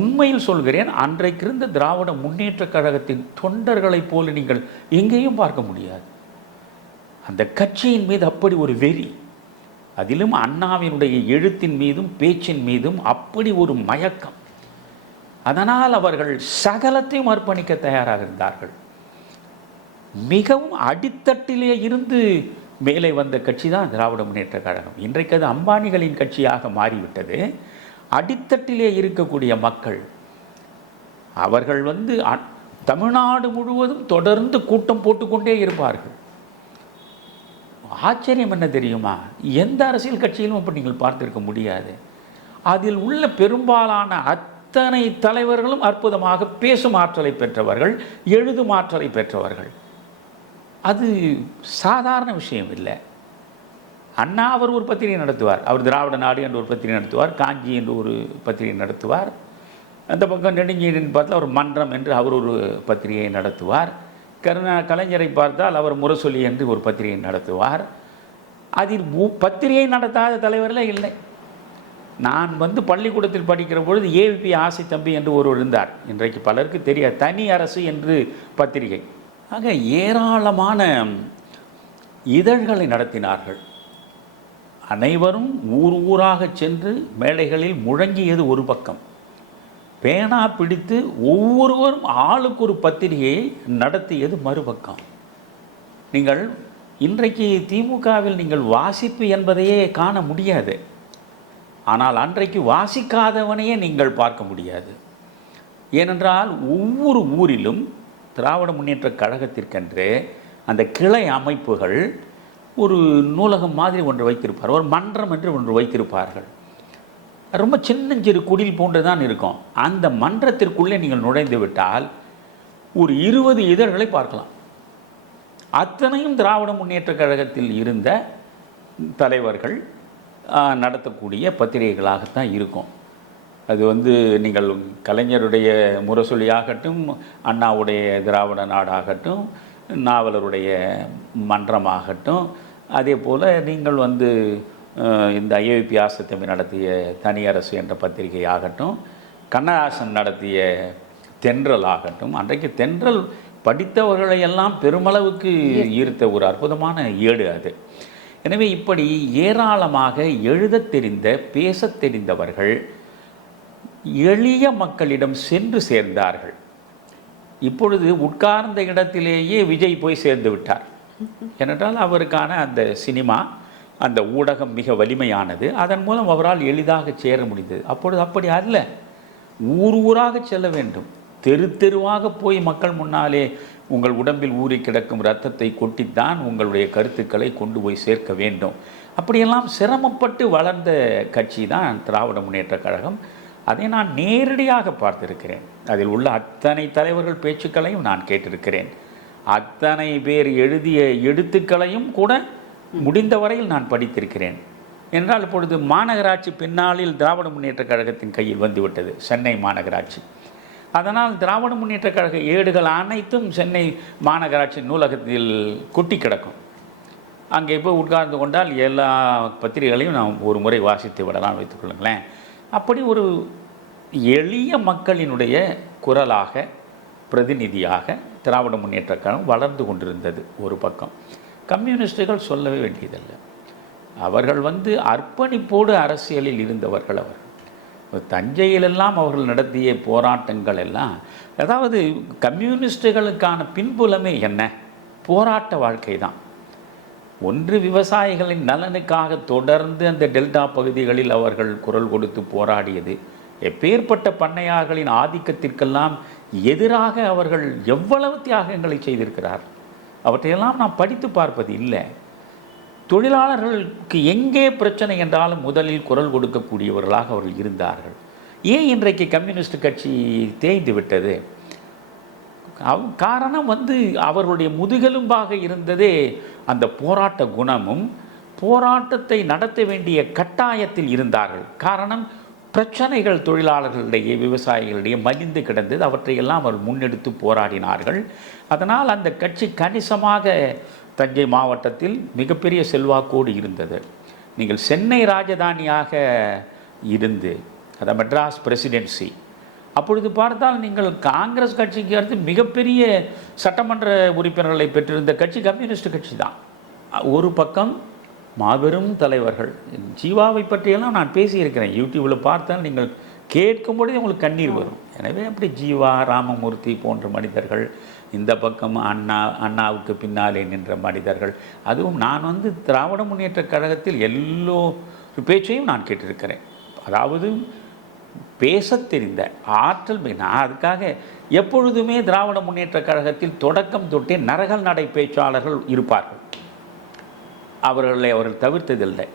உண்மையில் சொல்கிறேன், அன்றைக்கு இருந்த திராவிட முன்னேற்றக் கழகத்தின் தொண்டர்களைப் போல நீங்கள் எங்கேயும் பார்க்க முடியாது. அந்த கட்சியின் மீது அப்படி ஒரு வெறி, அதிலும் அண்ணாவினுடைய எழுத்தின் மீதும் பேச்சின் மீதும் அப்படி ஒரு மயக்கம். அதனால் அவர்கள் சகலத்தையும் அர்ப்பணிக்க தயாராக இருந்தார்கள். மிகவும் அடித்தட்டிலே இருந்து மேலே வந்த கட்சி தான் திராவிட முன்னேற்றக் கழகம். இன்றைக்கு அது அம்பானிகளின் கட்சியாக மாறிவிட்டது. அடித்தட்டிலே இருக்கக்கூடிய மக்கள் அவர்கள் தமிழ்நாடு முழுவதும் தொடர்ந்து கூட்டம் போட்டுக்கொண்டே இருப்பார்கள். ஆச்சரியம் என்ன தெரியுமா? எந்த அரசியல் கட்சியிலும் அப்படி நீங்கள் பார்த்திருக்க முடியாது. அதில் உள்ள பெரும்பாலான அத்தனை தலைவர்களும் அற்புதமாக பேசும் ஆற்றலை பெற்றவர்கள், எழுதும் ஆற்றலை பெற்றவர்கள். அது சாதாரண விஷயம் இல்லை. அண்ணா அவர் ஒரு பத்திரிகை நடத்துவார், அவர் திராவிட நாடு என்று ஒரு பத்திரிகை நடத்துவார், காஞ்சி என்று ஒரு பத்திரிகை நடத்துவார். அந்த பக்கம் நெடுஞ்செழியன் பார்த்தால் அவர் மன்றம் என்று அவர் ஒரு பத்திரிகையை நடத்துவார். கலைஞரை பார்த்தால் அவர் முரசொலி என்று ஒரு பத்திரிகை நடத்துவார். அதில் பத்திரிகை நடத்தாத தலைவர்களே இல்லை. நான் பள்ளிக்கூடத்தில் படிக்கிற பொழுது ஏவிபி ஆசை தம்பி என்று ஒருவர் இருந்தார். இன்றைக்கு பலருக்கு தெரியாது. தனி அரசு என்று பத்திரிகை. ஆக ஏராளமான இதழ்களை நடத்தினார்கள். அனைவரும் ஊர் ஊராக சென்று மேடைகளில் முழங்கியது ஒரு பக்கம், பேனா பிடித்து ஒவ்வொருவரும் ஆளுக்கு ஒரு பத்திரிகையை நடத்தியது மறுபக்கம். நீங்கள் இன்றைக்கு திமுகவில் நீங்கள் வாசிப்பு என்பதையே காண முடியாது. ஆனால் அன்றைக்கு வாசிக்காதவனையே நீங்கள் பார்க்க முடியாது. ஏனென்றால் ஒவ்வொரு ஊரிலும் திராவிட முன்னேற்றக் கழகத்திற்கென்று அந்த கிளை அமைப்புகள் ஒரு நூலகம் மாதிரி ஒன்று வைத்திருப்பார், ஒரு மன்றம் என்று ஒன்று வைத்திருப்பார்கள். ரொம்ப சின்னஞ்சிறு குடில் போன்று தான் இருக்கும். அந்த மன்றத்திற்குள்ளே நீங்கள் நுழைந்து விட்டால் ஒரு 20 இதழ்களை பார்க்கலாம். அத்தனையும் திராவிட முன்னேற்றக் கழகத்தில் இருந்த தலைவர்கள் நடத்தக்கூடிய பத்திரிகைகளாகத்தான் இருக்கும். அது நீங்கள் கலைஞருடைய முரசொலியாகட்டும், அண்ணாவுடைய திராவிட நாடாகட்டும், நாவலருடைய மன்றமாகட்டும், அதே போல் நீங்கள் வந்து இந்த ஐயோபி ஆசத்தம்பி நடத்திய தனியரசு என்ற பத்திரிகை ஆகட்டும், கண்ணதாசன் நடத்திய தென்றல் ஆகட்டும், அன்றைக்கு தென்றல் படித்தவர்களை எல்லாம் பெருமளவுக்கு ஈர்த்த ஒரு அற்புதமான ஏடு அது. எனவே இப்படி ஏராளமாக எழுதத் தெரிந்த பேசத் தெரிந்தவர்கள் எளிய மக்களிடம் சென்று சேர்ந்தார்கள். இப்பொழுது உட்கார்ந்த இடத்திலேயே விஜய் போய் சேர்ந்து விட்டார். ஏனென்றால் அவருக்கான அந்த சினிமா, அந்த ஊடகம் மிக வலிமையானது. அதன் மூலம் அவரால் எளிதாக சேர முடிந்தது. அப்பொழுது அப்படி அல்ல, ஊர் ஊராக செல்ல வேண்டும். தெரு தெருவாக போய் மக்கள் முன்னாலே உங்கள் உடம்பில் ஊறி கிடக்கும் இரத்தத்தை கொட்டித்தான் உங்களுடைய கருத்துக்களை கொண்டு போய் சேர்க்க வேண்டும். அப்படியெல்லாம் சிரமப்பட்டு வளர்ந்த கட்சி தான் திராவிட முன்னேற்றக் கழகம். அதை நான் நேரடியாக பார்த்திருக்கிறேன். அதில் உள்ள அத்தனை தலைவர்கள் பேச்சுக்களையும் நான் கேட்டிருக்கிறேன். அத்தனை பேர் எழுதிய எழுத்துக்களையும் கூட முடிந்த வரையில் நான் படித்திருக்கிறேன். என்றால் இப்பொழுது மாநகராட்சி பின்னாளில் திராவிட முன்னேற்றக் கழகத்தின் கையில் வந்துவிட்டது, சென்னை மாநகராட்சி. அதனால் திராவிட முன்னேற்றக் கழக ஏடுகள் அனைத்தும் சென்னை மாநகராட்சி நூலகத்தில் கொட்டி கிடக்கும். அங்கே போய் உட்கார்ந்து கொண்டால் எல்லா பத்திரிகைகளையும் நாம் ஒரு முறை வாசித்து விடலாம் வைத்துக்கொள்ளுங்களேன். அப்படி ஒரு எளிய மக்களினுடைய குரலாக, பிரதிநிதியாக திராவிட முன்னேற்றக் கழகம் வளர்ந்து கொண்டிருந்தது. ஒரு பக்கம் கம்யூனிஸ்டுகள் சொல்லவே வேண்டியதில்லை. அவர்கள் வந்து அர்ப்பணிப்போடு அரசியலில் இருந்தவர்கள். அவர்கள் தஞ்சையிலெல்லாம் அவர்கள் நடத்திய போராட்டங்கள் எல்லாம், அதாவது கம்யூனிஸ்டுகளுக்கான பின்புலமே என்ன? போராட்ட வாழ்க்கை தான். ஒன்று விவசாயிகளின் நலனுக்காக தொடர்ந்து அந்த டெல்டா பகுதிகளில் அவர்கள் குரல் கொடுத்து போராடியது, எப்பேற்பட்ட பண்ணையார்களின் ஆதிக்கத்திற்கெல்லாம் எதிராக அவர்கள் எவ்வளவு தியாகங்களை செய்திருக்கிறார். அவற்றையெல்லாம் நாம் படித்து பார்ப்பது இல்லை. தொழிலாளர்களுக்கு எங்கே பிரச்சனை என்றாலும் முதலில் குரல் கொடுக்கக்கூடியவர்களாக அவர்கள் இருந்தார்கள். ஏன் இன்றைக்கு கம்யூனிஸ்ட் கட்சி தேய்ந்து விட்டது? காரணம் வந்து அவர்களுடைய முதுகெலும்பாக இருந்ததே அந்த போராட்ட குணமும், போராட்டத்தை நடத்த வேண்டிய கட்டாயத்தில் இருந்தார்கள். காரணம், பிரச்சனைகள் தொழிலாளர்களிடையே, விவசாயிகளிடையே மலிந்து கிடந்தது. அவற்றையெல்லாம் அவர் முன்னெடுத்து போராடினார்கள். அதனால் அந்த கட்சி கணிசமாக தஞ்சை மாவட்டத்தில் மிகப்பெரிய செல்வாக்கோடு இருந்தது. நீங்கள் சென்னை ராஜதானியாக இருந்து, அதை மெட்ராஸ் பிரசிடென்சி, அப்பொழுது பார்த்தால் நீங்கள் காங்கிரஸ் கட்சிக்கு அடுத்து மிகப்பெரிய சட்டமன்ற உறுப்பினர்களை பெற்றிருந்த கட்சி கம்யூனிஸ்ட் கட்சி தான். ஒரு பக்கம் மாபெரும் தலைவர்கள், ஜீவாவை பற்றியெல்லாம் நான் பேசியிருக்கிறேன். யூடியூப்பில் பார்த்தால் நீங்கள் கேட்கும்பொழுது உங்களுக்கு கண்ணீர் வரும். எனவே அப்படி ஜீவா, ராமமூர்த்தி போன்ற மனிதர்கள், இந்த பக்கம் அண்ணாவுக்கு பின்னாலே நின்ற மனிதர்கள். அதுவும் நான் வந்து திராவிட முன்னேற்றக் கழகத்தில் எல்லோரு பேச்சையும் நான் கேட்டிருக்கிறேன். அதாவது பேசத் தெரிந்த ஆற்றல். நான் அதுக்காக எப்பொழுதுமே திராவிட முன்னேற்றக் கழகத்தில் தொடக்கம் தொட்டே நரகல் நடை பேச்சாளர்கள் இருப்பார்கள். அவர்கள் தவிர்த்ததில்லை.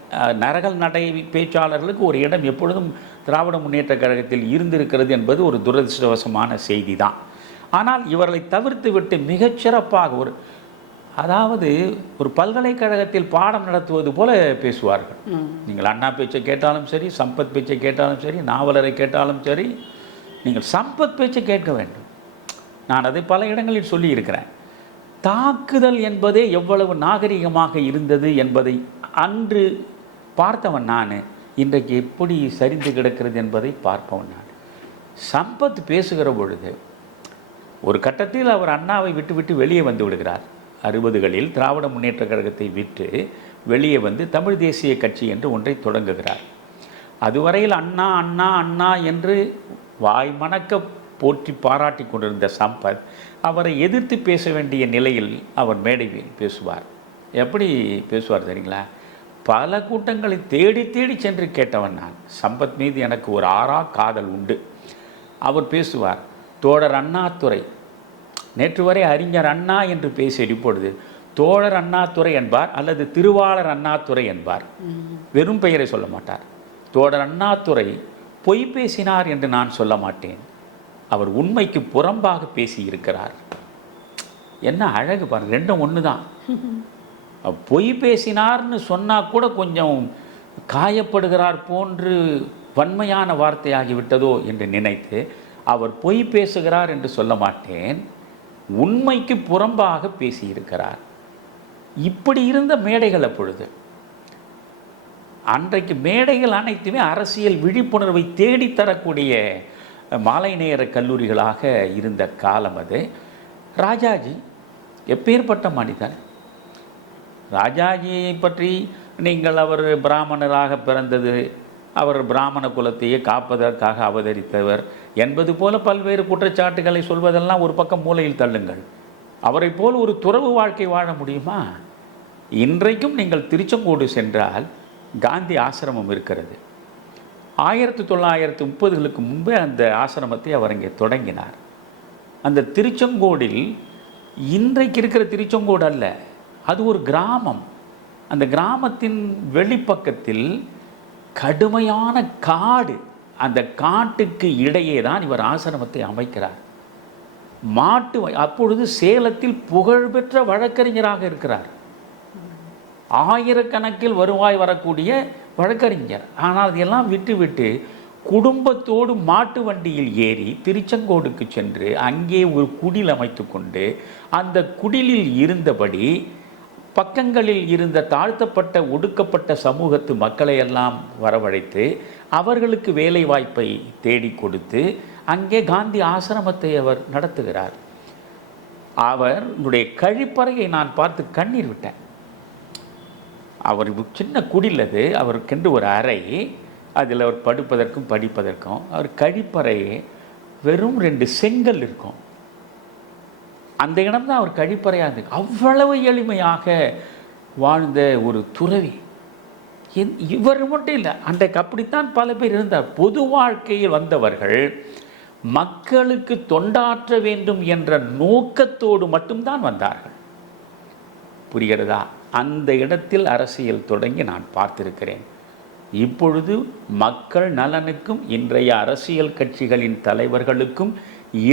நரகல் நடை பேச்சாளர்களுக்கு ஒரு இடம் எப்பொழுதும் திராவிட முன்னேற்றக் கழகத்தில் இருந்திருக்கிறது என்பது ஒரு துரதிருஷ்டவசமான செய்தி தான். ஆனால் இவர்களை தவிர்த்து விட்டு மிகச்சிறப்பாக அதாவது ஒரு பல்கலைக்கழகத்தில் பாடம் நடத்துவது போல பேசுவார்கள். நீங்கள் அண்ணா பேச்சை கேட்டாலும் சரி, சம்பத் பேச்சை கேட்டாலும் சரி, நாவலரை கேட்டாலும் சரி, நீங்கள் சம்பத் பேச்சை கேட்க வேண்டும். நான் அதை பல இடங்களில் சொல்லியிருக்கிறேன். தாக்குதல் என்பதே எவ்வளவு நாகரிகமாக இருந்தது என்பதை அன்று பார்த்தவன் நான். இன்றைக்கு எப்படி சரிந்து கிடக்கிறது என்பதை பார்ப்பவன் நான். சம்பத் பேசுகிற பொழுது ஒரு கட்டத்தில் அவர் அண்ணாவை விட்டு வெளியே வந்து விடுகிறார். 60களில் திராவிட முன்னேற்றக் கழகத்தை விட்டு வெளியே வந்து தமிழ் தேசிய கட்சி என்று ஒன்றை தொடங்குகிறார். அதுவரையில் அண்ணா அண்ணா அண்ணா என்று வாய் மணக்க போற்றி பாராட்டி கொண்டிருந்த சம்பத் அவரை எதிர்த்து பேச வேண்டிய நிலையில் அவர் மேடையில் பேசுவார். எப்படி பேசுவார் தெரியுங்களா? பல கூட்டங்களை தேடி தேடி சென்று கேட்டவன் நான். சம்பத் மீது எனக்கு ஒரு ஆறா காதல் உண்டு. அவர் பேசுவார், தோழர் அண்ணாதுரை, நேற்று வரை அறிஞர் அண்ணா என்று பேசி இப்பொழுது தோழர் அண்ணாதுரை என்பார், அல்லது திருவாளர் அண்ணாதுரை என்பார். வெறும் பெயரை சொல்ல மாட்டார். தோழர் அண்ணாதுரை பொய் பேசினார் என்று நான் சொல்ல மாட்டேன், அவர் உண்மைக்கு புறம்பாக பேசி இருக்கிறார். என்ன அழகு பாருங்க, ரெண்டும் ஒன்று தான். பொய் பேசினார்னு சொன்னால் கூட கொஞ்சம் காயப்படுகிறார் போன்று வன்மையான வார்த்தையாகிவிட்டதோ என்று நினைத்து அவர் பொய் பேசுகிறார் என்று சொல்ல மாட்டேன், உண்மைக்கு புறம்பாக பேசியிருக்கிறார். இப்படி இருந்த மேடைகள் அப்பொழுது. அன்றைக்கு மேடைகள் அனைத்துமே அரசியல் விழிப்புணர்வை தேடித்தரக்கூடிய மாலை நேர கல்லூரிகளாக இருந்த காலம் அது. ராஜாஜி எப்பேற்பட்ட மனிதன்! ராஜாஜியை பற்றி நீங்கள் அவர் பிராமணராக பிறந்தது, அவர் பிராமண குலத்தையே காப்பதற்காக அவதரித்தவர் என்பது போல பல்வேறு குற்றச்சாட்டுகளை சொல்வதெல்லாம் ஒரு பக்கம் மூலையில் தள்ளுங்கள். அவரை போல் ஒரு துறவு வாழ்க்கை வாழ முடியுமா? இன்றைக்கும் நீங்கள் திருச்செங்கோடு சென்றால் காந்தி ஆசிரமம் இருக்கிறது. 1930களுக்கு முன்பே அந்த ஆசிரமத்தை அவர் இங்கே தொடங்கினார். அந்த திருச்செங்கோடில் இன்றைக்கு இருக்கிற திருச்செங்கோடு அல்ல, அது ஒரு கிராமம். அந்த கிராமத்தின் வெளிப்பக்கத்தில் கடுமையான காடு. அந்த காட்டுக்கு இடையே தான் இவர் ஆசிரமத்தை அமைக்கிறார். அப்பொழுது சேலத்தில் புகழ்பெற்ற வழக்கறிஞராக இருக்கிறார். ஆயிரக்கணக்கில் வருவாய் வரக்கூடிய வழக்கறிஞர். ஆனால் அதையெல்லாம் விட்டுவிட்டு குடும்பத்தோடு மாட்டு வண்டியில் ஏறி திருச்செங்கோடுக்கு சென்று அங்கே ஒரு குடில் அமைத்து கொண்டு அந்த குடிலில் இருந்தபடி பக்கங்களில் இருந்த தாழ்த்தப்பட்ட ஒடுக்கப்பட்ட சமூகத்து மக்களை எல்லாம் வரவழைத்து அவர்களுக்கு வேலை வாய்ப்பை தேடி கொடுத்து அங்கே காந்தி ஆசிரமத்தை அவர் நடத்துகிறார். அவருடைய கழிப்பறையை நான் பார்த்து கண்ணீர் விட்டேன். அவர் சின்ன குடில் அது, அவருக்கென்று ஒரு அறை, அதில் அவர் படுப்பதற்கும் படிப்பதற்கும். அவர் கழிப்பறையே வெறும் 2 செங்கல் இருக்கும். அந்த இடம்தான் அவர் கழிப்பறையாக இருந்தது. அவ்வளவு எளிமையாக வாழ்ந்த ஒரு துறவி. இவர் மட்டும் இல்லை, அன்றைக்கு அப்படித்தான் பல பேர் இருந்தார். பொது வாழ்க்கையில் வந்தவர்கள் மக்களுக்கு தொண்டாற்ற வேண்டும் என்ற நோக்கத்தோடு மட்டும்தான் வந்தார்கள். புரிகிறதா? அந்த இடத்தில் அரசியல் தொடங்கி நான் பார்த்திருக்கிறேன். இப்பொழுது மக்கள் நலனுக்கும் இன்றைய அரசியல் கட்சிகளின் தலைவர்களுக்கும்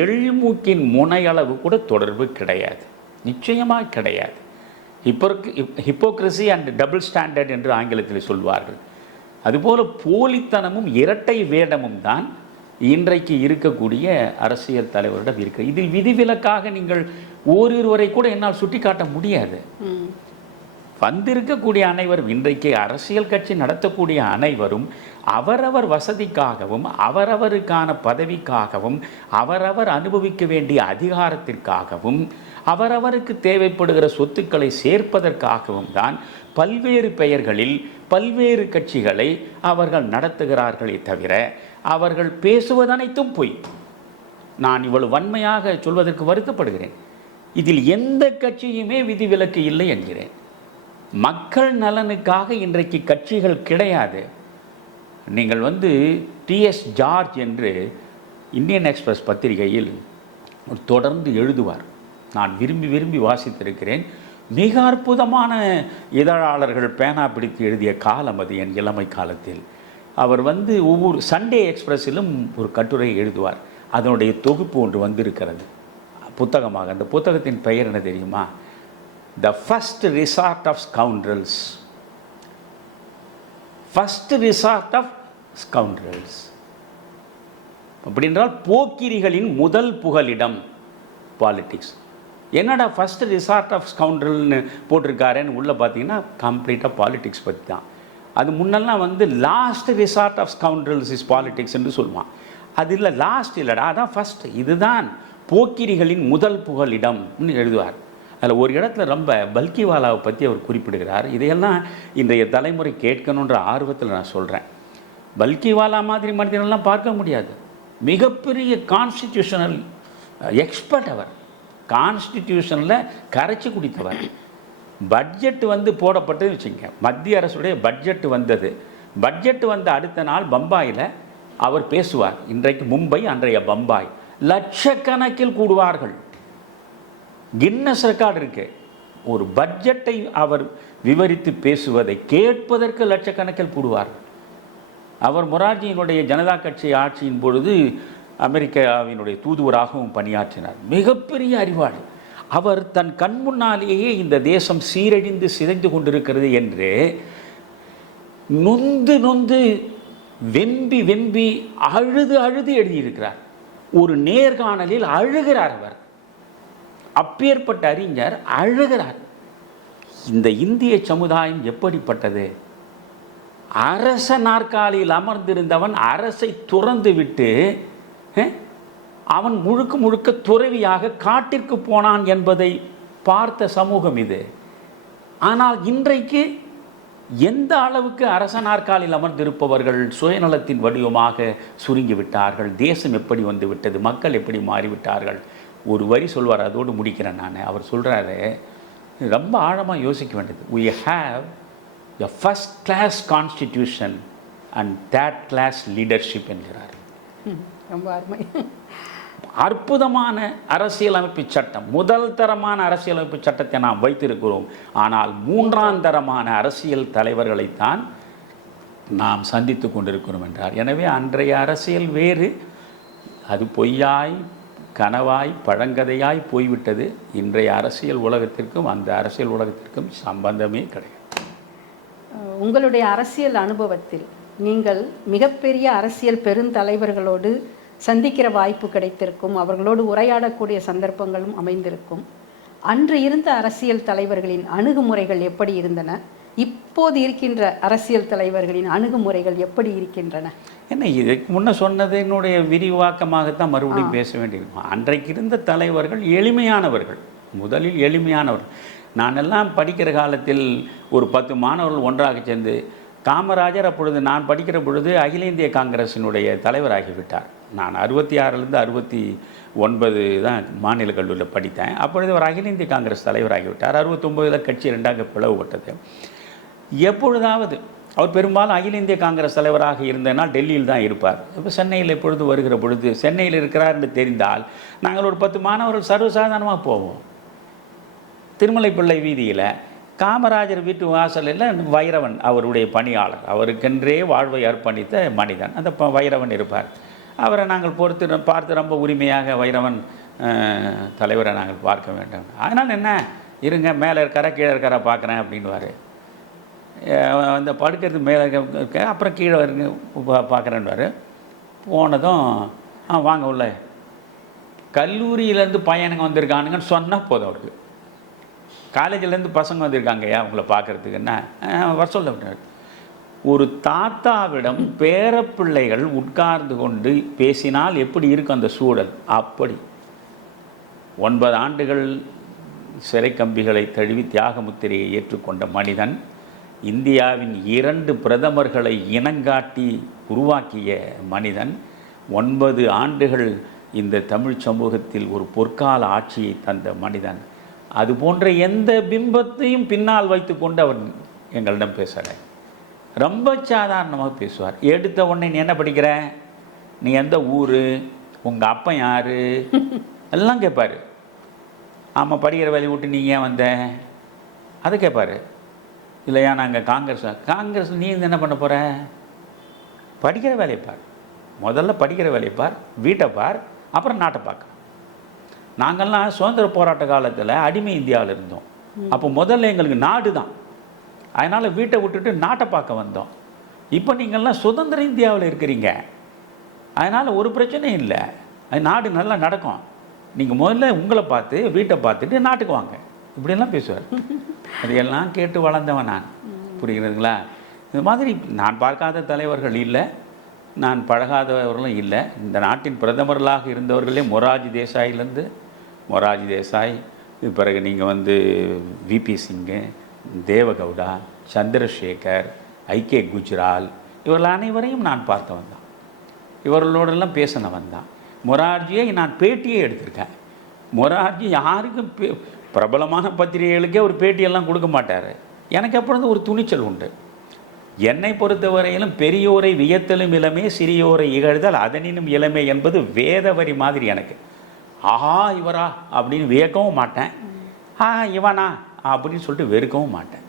எள்மூக்கின் முனையளவு கூட தொடர்பு கிடையாது. நிச்சயமாக கிடையாது. ஹிப்போக்ரசி அண்ட் டபுள் ஸ்டாண்டர்ட் என்று ஆங்கிலத்தில் சொல்வார்கள். அதுபோல போலித்தனமும் இரட்டை வேடமும் தான் இன்றைக்கு இருக்கக்கூடிய அரசியல் தலைவரிடம் இருக்கு. இதில் விதிவிலக்காக நீங்கள் ஓரிருவரை கூட என்னால் சுட்டி காட்ட முடியாது. வந்திருக்கக்கூடிய அனைவரும், இன்றைக்கு அரசியல் கட்சி நடத்தக்கூடிய அனைவரும் அவரவர் வசதிக்காகவும் அவரவருக்கான பதவிக்காகவும் அவரவர் அனுபவிக்க வேண்டிய அதிகாரத்திற்காகவும் அவரவருக்கு தேவைப்படுகிற சொத்துக்களை சேர்ப்பதற்காகவும் தான் பல்வேறு பெயர்களில் பல்வேறு கட்சிகளை அவர்கள் நடத்துகிறார்களே தவிர அவர்கள் பேசுவது அனைத்தும் பொய். நான் இவ்வளவு வன்மையாக சொல்வதற்கு வருத்தப்படுகிறேன். இதில் எந்த கட்சியுமே விதிவிலக்கு இல்லை என்கிறேன். மக்கள் நலனுக்காக இன்றைக்கு கட்சிகள் கிடையாது. நீங்கள் டிஎஸ் ஜார்ஜ் என்று இந்தியன் எக்ஸ்பிரஸ் பத்திரிகையில் தொடர்ந்து எழுதுவார். நான் விரும்பி விரும்பி வாசித்திருக்கிறேன். மிக அற்புதமான இதழாளர்கள் பேனா பிடித்து எழுதிய காலம் அது என் இளமை காலத்தில். அவர் ஒவ்வொரு சண்டே எக்ஸ்பிரஸிலும் ஒரு கட்டுரை எழுதுவார். அதனுடைய தொகுப்பு ஒன்று வந்திருக்கிறது புத்தகமாக. அந்த புத்தகத்தின் பெயர் என்ன தெரியுமா? The first resort of scoundrels. First resort of scoundrels. அப்படின்றால் போக்கிரிகளின் முதல் புகலிடம் பாலிடிக்ஸ். என்னடா ஃபர்ஸ்ட் ரிசார்ட் ஆஃப் ஸ்கவுண்ட்ரல்னு போட்டிருக்காருன்னு உள்ளே பார்த்தீங்கன்னா கம்ப்ளீட்டாக பாலிடிக்ஸ் பற்றி தான். அது முன்னெல்லாம் last resort of scoundrels is politics என்று சொல்லுவான். அது இல்லை, லாஸ்ட் இல்லைடா, அதான் ஃபஸ்ட். இதுதான் போக்கிரிகளின் முதல் புகலிடம்னு எழுதுவார். அதில் ஒரு இடத்துல ரொம்ப பல்கிவாலாவை பற்றி அவர் குறிப்பிடுகிறார். இதையெல்லாம் இன்றைய தலைமுறை கேட்கணுன்ற ஆர்வத்தில் நான் சொல்கிறேன். பல்கிவாலா மாதிரி மனிதனெல்லாம் பார்க்க முடியாது. மிகப்பெரிய கான்ஸ்டிடியூஷனல் எக்ஸ்பர்ட் அவர். கான்ஸ்டிடியூஷனில் கரைச்சி குடித்தவர். பட்ஜெட் போடப்பட்டு வச்சுங்க, மத்திய அரசுடைய பட்ஜெட் வந்தது. பட்ஜெட் வந்த அடுத்த நாள் பம்பாயில் அவர் பேசுவார். இன்றைக்கு மும்பை, அன்றைய பம்பாய். லட்சக்கணக்கில் கூடுவார்கள். கின்னஸ் ரெக்கார்டு இருக்கு. ஒரு பட்ஜெட்டை அவர் விவரித்து பேசுவதை கேட்பதற்கு லட்சக்கணக்கில் கூடுவார்கள். அவர் மொரார்ஜியினுடைய ஜனதா கட்சி ஆட்சியின் பொழுது அமெரிக்காவினுடைய தூதுவராகவும் பணியாற்றினார். மிகப்பெரிய அறிவாளி அவர். தன் கண் முன்னாலேயே இந்த தேசம் சீரழிந்து சிதைந்து கொண்டிருக்கிறது என்று நொந்து நொந்து வெம்பி வெம்பி அழுது அழுது எழுதியிருக்கிறார். ஒரு நேர்காணலில் அழுகிறார் அவர். அப்பேற்பட்ட அறிஞர் அழுகிறார். இந்த இந்திய சமுதாயம் எப்படிப்பட்டது? அரச நாற்காலியில் அமர்ந்திருந்தவன் அரசை துறந்து விட்டு அவன் முழுக்க முழுக்க துறவியாக காட்டிற்கு போனான் என்பதை பார்த்த சமூகம் இது. ஆனால் இன்றைக்கு எந்த அளவுக்கு அரச நாற்காலில் அமர்ந்திருப்பவர்கள் சுயநலத்தின் வடிவமாக சுருங்கிவிட்டார்கள். தேசம் எப்படி வந்து விட்டது, மக்கள் எப்படி மாறிவிட்டார்கள். ஒரு வரி சொல்வார், அதோடு முடிக்கிறேன் நான். அவர் சொல்கிறாரு, ரொம்ப ஆழமாக யோசிக்க வேண்டியது. we have a first class constitution and third class leadership என்கிறார். ரொம்ப அருமை. அற்புதமான அரசியலமைப்பு சட்டம், முதல் தரமான அரசியலமைப்பு சட்டத்தை நாம் வைத்திருக்கிறோம். ஆனால் மூன்றாம் தரமான அரசியல் தலைவர்களைத்தான் நாம் சந்தித்து கொண்டிருக்கிறோம் என்றார். எனவே அன்றைய அரசியல் வேறு, அது பொய்யாய் கனவாய் பழங்கதையாய் போய்விட்டது. இன்றைய அரசியல் உலகத்திற்கும் அந்த அரசியல் உலகத்திற்கும் சம்பந்தமே கிடையாது. உங்களுடைய அரசியல் அனுபவத்தில் நீங்கள் மிகப்பெரிய அரசியல் பெருந்தலைவர்களோடு சந்திக்கிற வாய்ப்பு கிடைத்திருக்கும், அவர்களோடு உரையாடக்கூடிய சந்தர்ப்பங்களும் அமைந்திருக்கும். அன்று இருந்த அரசியல் தலைவர்களின் அணுகுமுறைகள் எப்படி இருந்தன, இப்போது இருக்கின்ற அரசியல் தலைவர்களின் அணுகுமுறைகள் எப்படி இருக்கின்றன? என்ன இதுக்கு முன்ன சொன்னது என்னுடைய விரிவாக்கமாகத்தான் மறுபடியும் பேச வேண்டியிருக்கும். அன்றைக்கு இருந்த தலைவர்கள் எளிமையானவர்கள், முதலில் எளிமையானவர்கள். நானெல்லாம் படிக்கிற காலத்தில் ஒரு 10 மாணவர்கள் ஒன்றாக சேர்ந்து, காமராஜர் அப்பொழுது நான் படிக்கிற பொழுது அகில இந்திய காங்கிரஸினுடைய தலைவராகிவிட்டார். நான் 66லேருந்து 69 தான் மாநில கல்லூரியில் படித்தேன். அப்பொழுது அவர் அகில இந்திய காங்கிரஸ் தலைவராகிவிட்டார். 69 கட்சி 2ஆக பிளவுபட்டது. எப்பொழுதாவது அவர் பெரும்பாலும் அகில இந்திய காங்கிரஸ் தலைவராக இருந்தனால் டெல்லியில் தான் இருப்பார். இப்போ சென்னையில் எப்பொழுது வருகிற பொழுது சென்னையில் இருக்கிறார் என்று தெரிந்தால் நாங்கள் ஒரு 10 மாணவர்கள் சர்வசாதாரணமாக போவோம். திருமலை பிள்ளை வீதியில் காமராஜர் வீட்டு வாசலில் வைரவன் அவருடைய பணியாளர், அவருக்கென்றே வாழ்வை அர்ப்பணித்த மனிதன், அந்த வைரவன் இருப்பார். அவரை நாங்கள் பார்த்து ரொம்ப உரிமையாக வைரவன் தலைவரை நாங்கள் பார்க்க வேண்டும். அதனால் என்ன, இருங்க மேலே இருக்காரா கீழே இருக்காரா பார்க்குறேன் அப்படின்வார். அந்த படுக்கிறது மேலே இருக்க, அப்புறம் கீழே பார்க்குறேன்வார். போனதும் வாங்க உள்ள, கல்லூரியிலேருந்து பையனுங்க வந்திருக்கானுங்கன்னு சொன்னால் போதும் அவருக்கு. காலேஜிலேருந்து பசங்க வந்திருக்காங்கய்யா உங்களை பார்க்குறதுக்குன்னா வர சொல்ல. ஒரு தாத்தாவிடம் பேரப்பிள்ளைகள் உட்கார்ந்து கொண்டு பேசினால் எப்படி இருக்கும் அந்த சூழல், அப்படி 9 ஆண்டுகள் சிறை கம்பிகளை தழுவி தியாக முத்திரையை ஏற்றுக்கொண்ட மனிதன், இந்தியாவின் 2 பிரதமர்களை இனங்காட்டி உருவாக்கிய மனிதன், 9 ஆண்டுகள் இந்த தமிழ் சமூகத்தில் ஒரு பொற்கால ஆட்சியை தந்த மனிதன். அது போன்ற எந்த பிம்பத்தையும் பின்னால் வைத்து கொண்டு அவர் எங்களிடம் பேசலை. ரொம்ப சாதாரணமாக பேசுவார். எடுத்த உடனே நீ என்ன படிக்கிற, நீ எந்த ஊர், உங்கள் அப்பா யார் எல்லாம் கேட்பார். ஆமாம் படிக்கிற வேலையை விட்டு நீங்கள் ஏன் வந்த அதை கேட்பார். இல்லையா நாங்கள் காங்கிரஸ் நீ என்ன பண்ண போகிற, படிக்கிற வேலையை பார், முதல்ல படிக்கிற வேலையை பார், வீட்டை பார், அப்புறம் நாட்டை பார்க்க. நாங்கள்லாம் சுதந்திர போராட்ட காலத்தில் அடிமை இந்தியாவில் இருந்தோம். அப்போ முதல்ல எங்களுக்கு நாடு தான், அதனால் வீட்டை விட்டுட்டு நாட்டை பார்க்க வந்தோம். இப்போ நீங்கள்லாம் சுதந்திர இந்தியாவில் இருக்கிறீங்க, அதனால் ஒரு பிரச்சனையும் இல்லை, அது நாடு நல்லா நடக்கும். நீங்கள் முதல்ல உங்களை பார்த்து வீட்டை பார்த்துட்டு நாட்டுக்கு வாங்க, இப்படியெல்லாம் பேசுவார். அதையெல்லாம் கேட்டு வளர்ந்தவன் நான், புரிகிறதுங்களா? இது மாதிரி நான் பார்க்காத தலைவர்கள் இல்லை, நான் பழகாதவர்களும் இல்லை. இந்த நாட்டின் பிரதமர்களாக இருந்தவர்களே மொராஜி தேசாய், பிறகு நீங்கள் விபி சிங்கு, தேவகவுடா, சந்திரசேகர், ஐகே குஜ்ரால், இவர்கள் அனைவரையும் நான் பார்த்தவன் தான், இவர்களோடெல்லாம் பேசினவன் தான். மொரார்ஜியை நான் பேட்டியே எடுத்திருக்கேன். மொரார்ஜி யாருக்கும் பிரபலமான பத்திரிகைகளுக்கே ஒரு பேட்டியெல்லாம் கொடுக்க மாட்டார். எனக்கு அப்பொழுது ஒரு துணிச்சல் உண்டு. என்னை பொறுத்தவரையிலும் பெரியோரை வியத்தலும் இளமே, சிறியோரை இகழ்தல் அதனினும் இளமே என்பது வேத வரி மாதிரி. எனக்கு ஆஹா இவரா அப்படின்னு வியக்கவும் மாட்டேன், இவனா அப்படின்னு சொல்லிட்டு வெறுக்கவும் மாட்டேன்.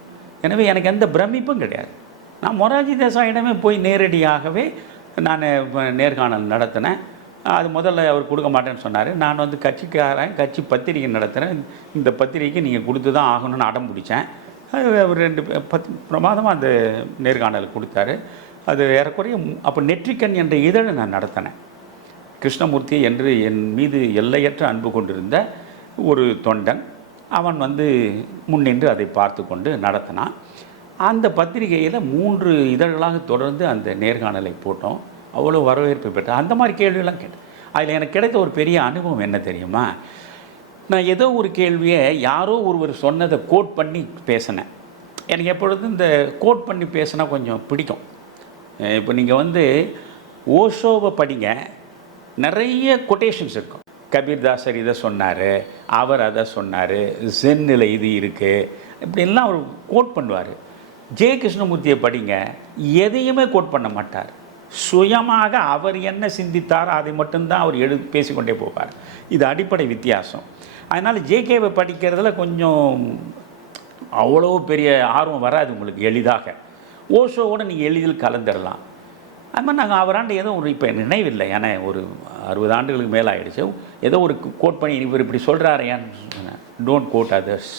எனவே எனக்கு எந்த பிரமிப்பும் கிடையாது. நான் மொரார்ஜி தேசாயிடமே போய் நேரடியாகவே நான் நேர்காணல் நடத்தினேன். அது முதல்ல அவர் கொடுக்க மாட்டேன்னு சொன்னார். நான் கட்சிக்காரன், கட்சி பத்திரிகை நடத்துகிறேன், இந்த பத்திரிகைக்கு நீங்கள் கொடுத்து தான் ஆகணும்னு அடம் பிடிச்சேன். அவர் 10 பிரமாதமாக அந்த நேர்காணல் கொடுத்தாரு. அது ஏறக்குறைய அப்போ நெற்றிக்கண் என்ற இதழை நான் நடத்தினேன். கிருஷ்ணமூர்த்தி என்று என் மீது எல்லையற்ற அன்பு கொண்டிருந்த ஒரு தொண்டன். அவன் வந்து முன்னின்று அதை பார்த்து கொண்டு நடத்தினான். அந்த பத்திரிகையில் 3 இதழ்களாக தொடர்ந்து அந்த நேர்காணலை போட்டோம். அவ்வளோ வரவேற்பு பெற்ற அந்த மாதிரி கேள்வியெல்லாம் கேட்டேன். அதில் எனக்கு கிடைத்த ஒரு பெரிய அனுபவம் என்ன தெரியுமா? நான் ஏதோ ஒரு கேள்வியை யாரோ ஒருவர் சொன்னதை கோட் பண்ணி பேசினேன். எனக்கு எப்பொழுதும் இந்த கோட் பண்ணி பேசினா கொஞ்சம் பிடிக்கும். இப்போ நீங்கள் வந்து ஓஷோவை படிங்க, நிறைய கொட்டேஷன்ஸ் இருக்கும். கபீர்தாசர் இதை சொன்னார், அவர் அதை சொன்னார், ஜென்னில் இது இருக்குது, இப்படிலாம் அவர் கோட் பண்ணுவார். ஜே கிருஷ்ணமூர்த்தியை படிங்க, எதையுமே கோட் பண்ண மாட்டார். சுயமாக அவர் என்ன சிந்தித்தாரோ அதை மட்டும்தான் அவர் பேசிக்கொண்டே போவார். இது அடிப்படை வித்தியாசம். அதனால் ஜேகேவை படிக்கிறதுல கொஞ்சம் அவ்வளோ பெரிய ஆர்வம் வராது உங்களுக்கு எளிதாக. ஓஷோவோடு நீங்கள் எளிதில் கலந்துடலாம். அது மாதிரி நாங்கள் அவராண்டு ஏதோ ஒரு இப்போ நினைவில்லை, ஏன்னா ஒரு 60 ஆண்டுகளுக்கு மேலே ஆகிடுச்சு. ஏதோ ஒரு கோட் பண்ணி இவர் இப்படி சொல்கிறாரு, ஏன்னு சொன்னேன். Don't quote others,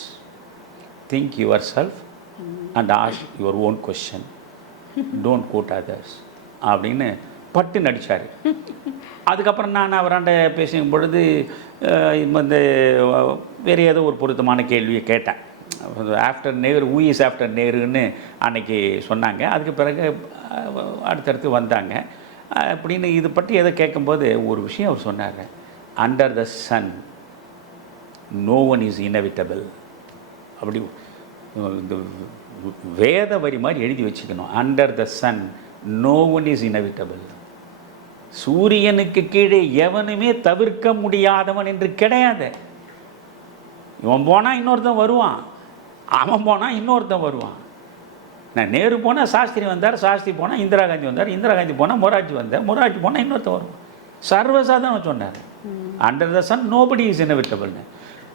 think yourself and ask your own question, don't quote others அப்படின்னு பட்டு நடித்தார். அதுக்கப்புறம் நான் அவராண்ட பேசும் பொழுது இந்த வேறு ஏதோ ஒரு பொருத்தமான கேள்வியை கேட்டேன். After Nehru, who is after நேருன்னு அன்னைக்கு சொன்னாங்க. அதுக்கு பிறகு அடுத்தடுத்து வந்தாங்க அப்படின்னு இது பற்றி எதை கேட்கும்போது ஒரு விஷயம் அவர் சொன்னார். Under the sun no one is inevitable. அப்படி இந்த வேத வரி மாதிரி எழுதி வச்சுக்கணும். Under the sun no one is inevitable. சூரியனுக்கு கீழே எவனுமே தவிர்க்க முடியாதவன் என்று கிடையாது. இவன் போனால் இன்னொருத்தன் வருவான், அவன் போனால் இன்னொருத்தன் வருவான். நான் நேரு போனால் சாஸ்திரி வந்தார், சாஸ்திரி போனால் இந்திரா காந்தி வந்தார், இந்திரா காந்தி போனால் மொரார்ஜி வந்தார், மொரார்ஜி போனால் இன்னொருத்தன் வருவான். சர்வசாதாரணம் சொன்னார். Under the sun nobody is இன்எவிட்டபிள்னு.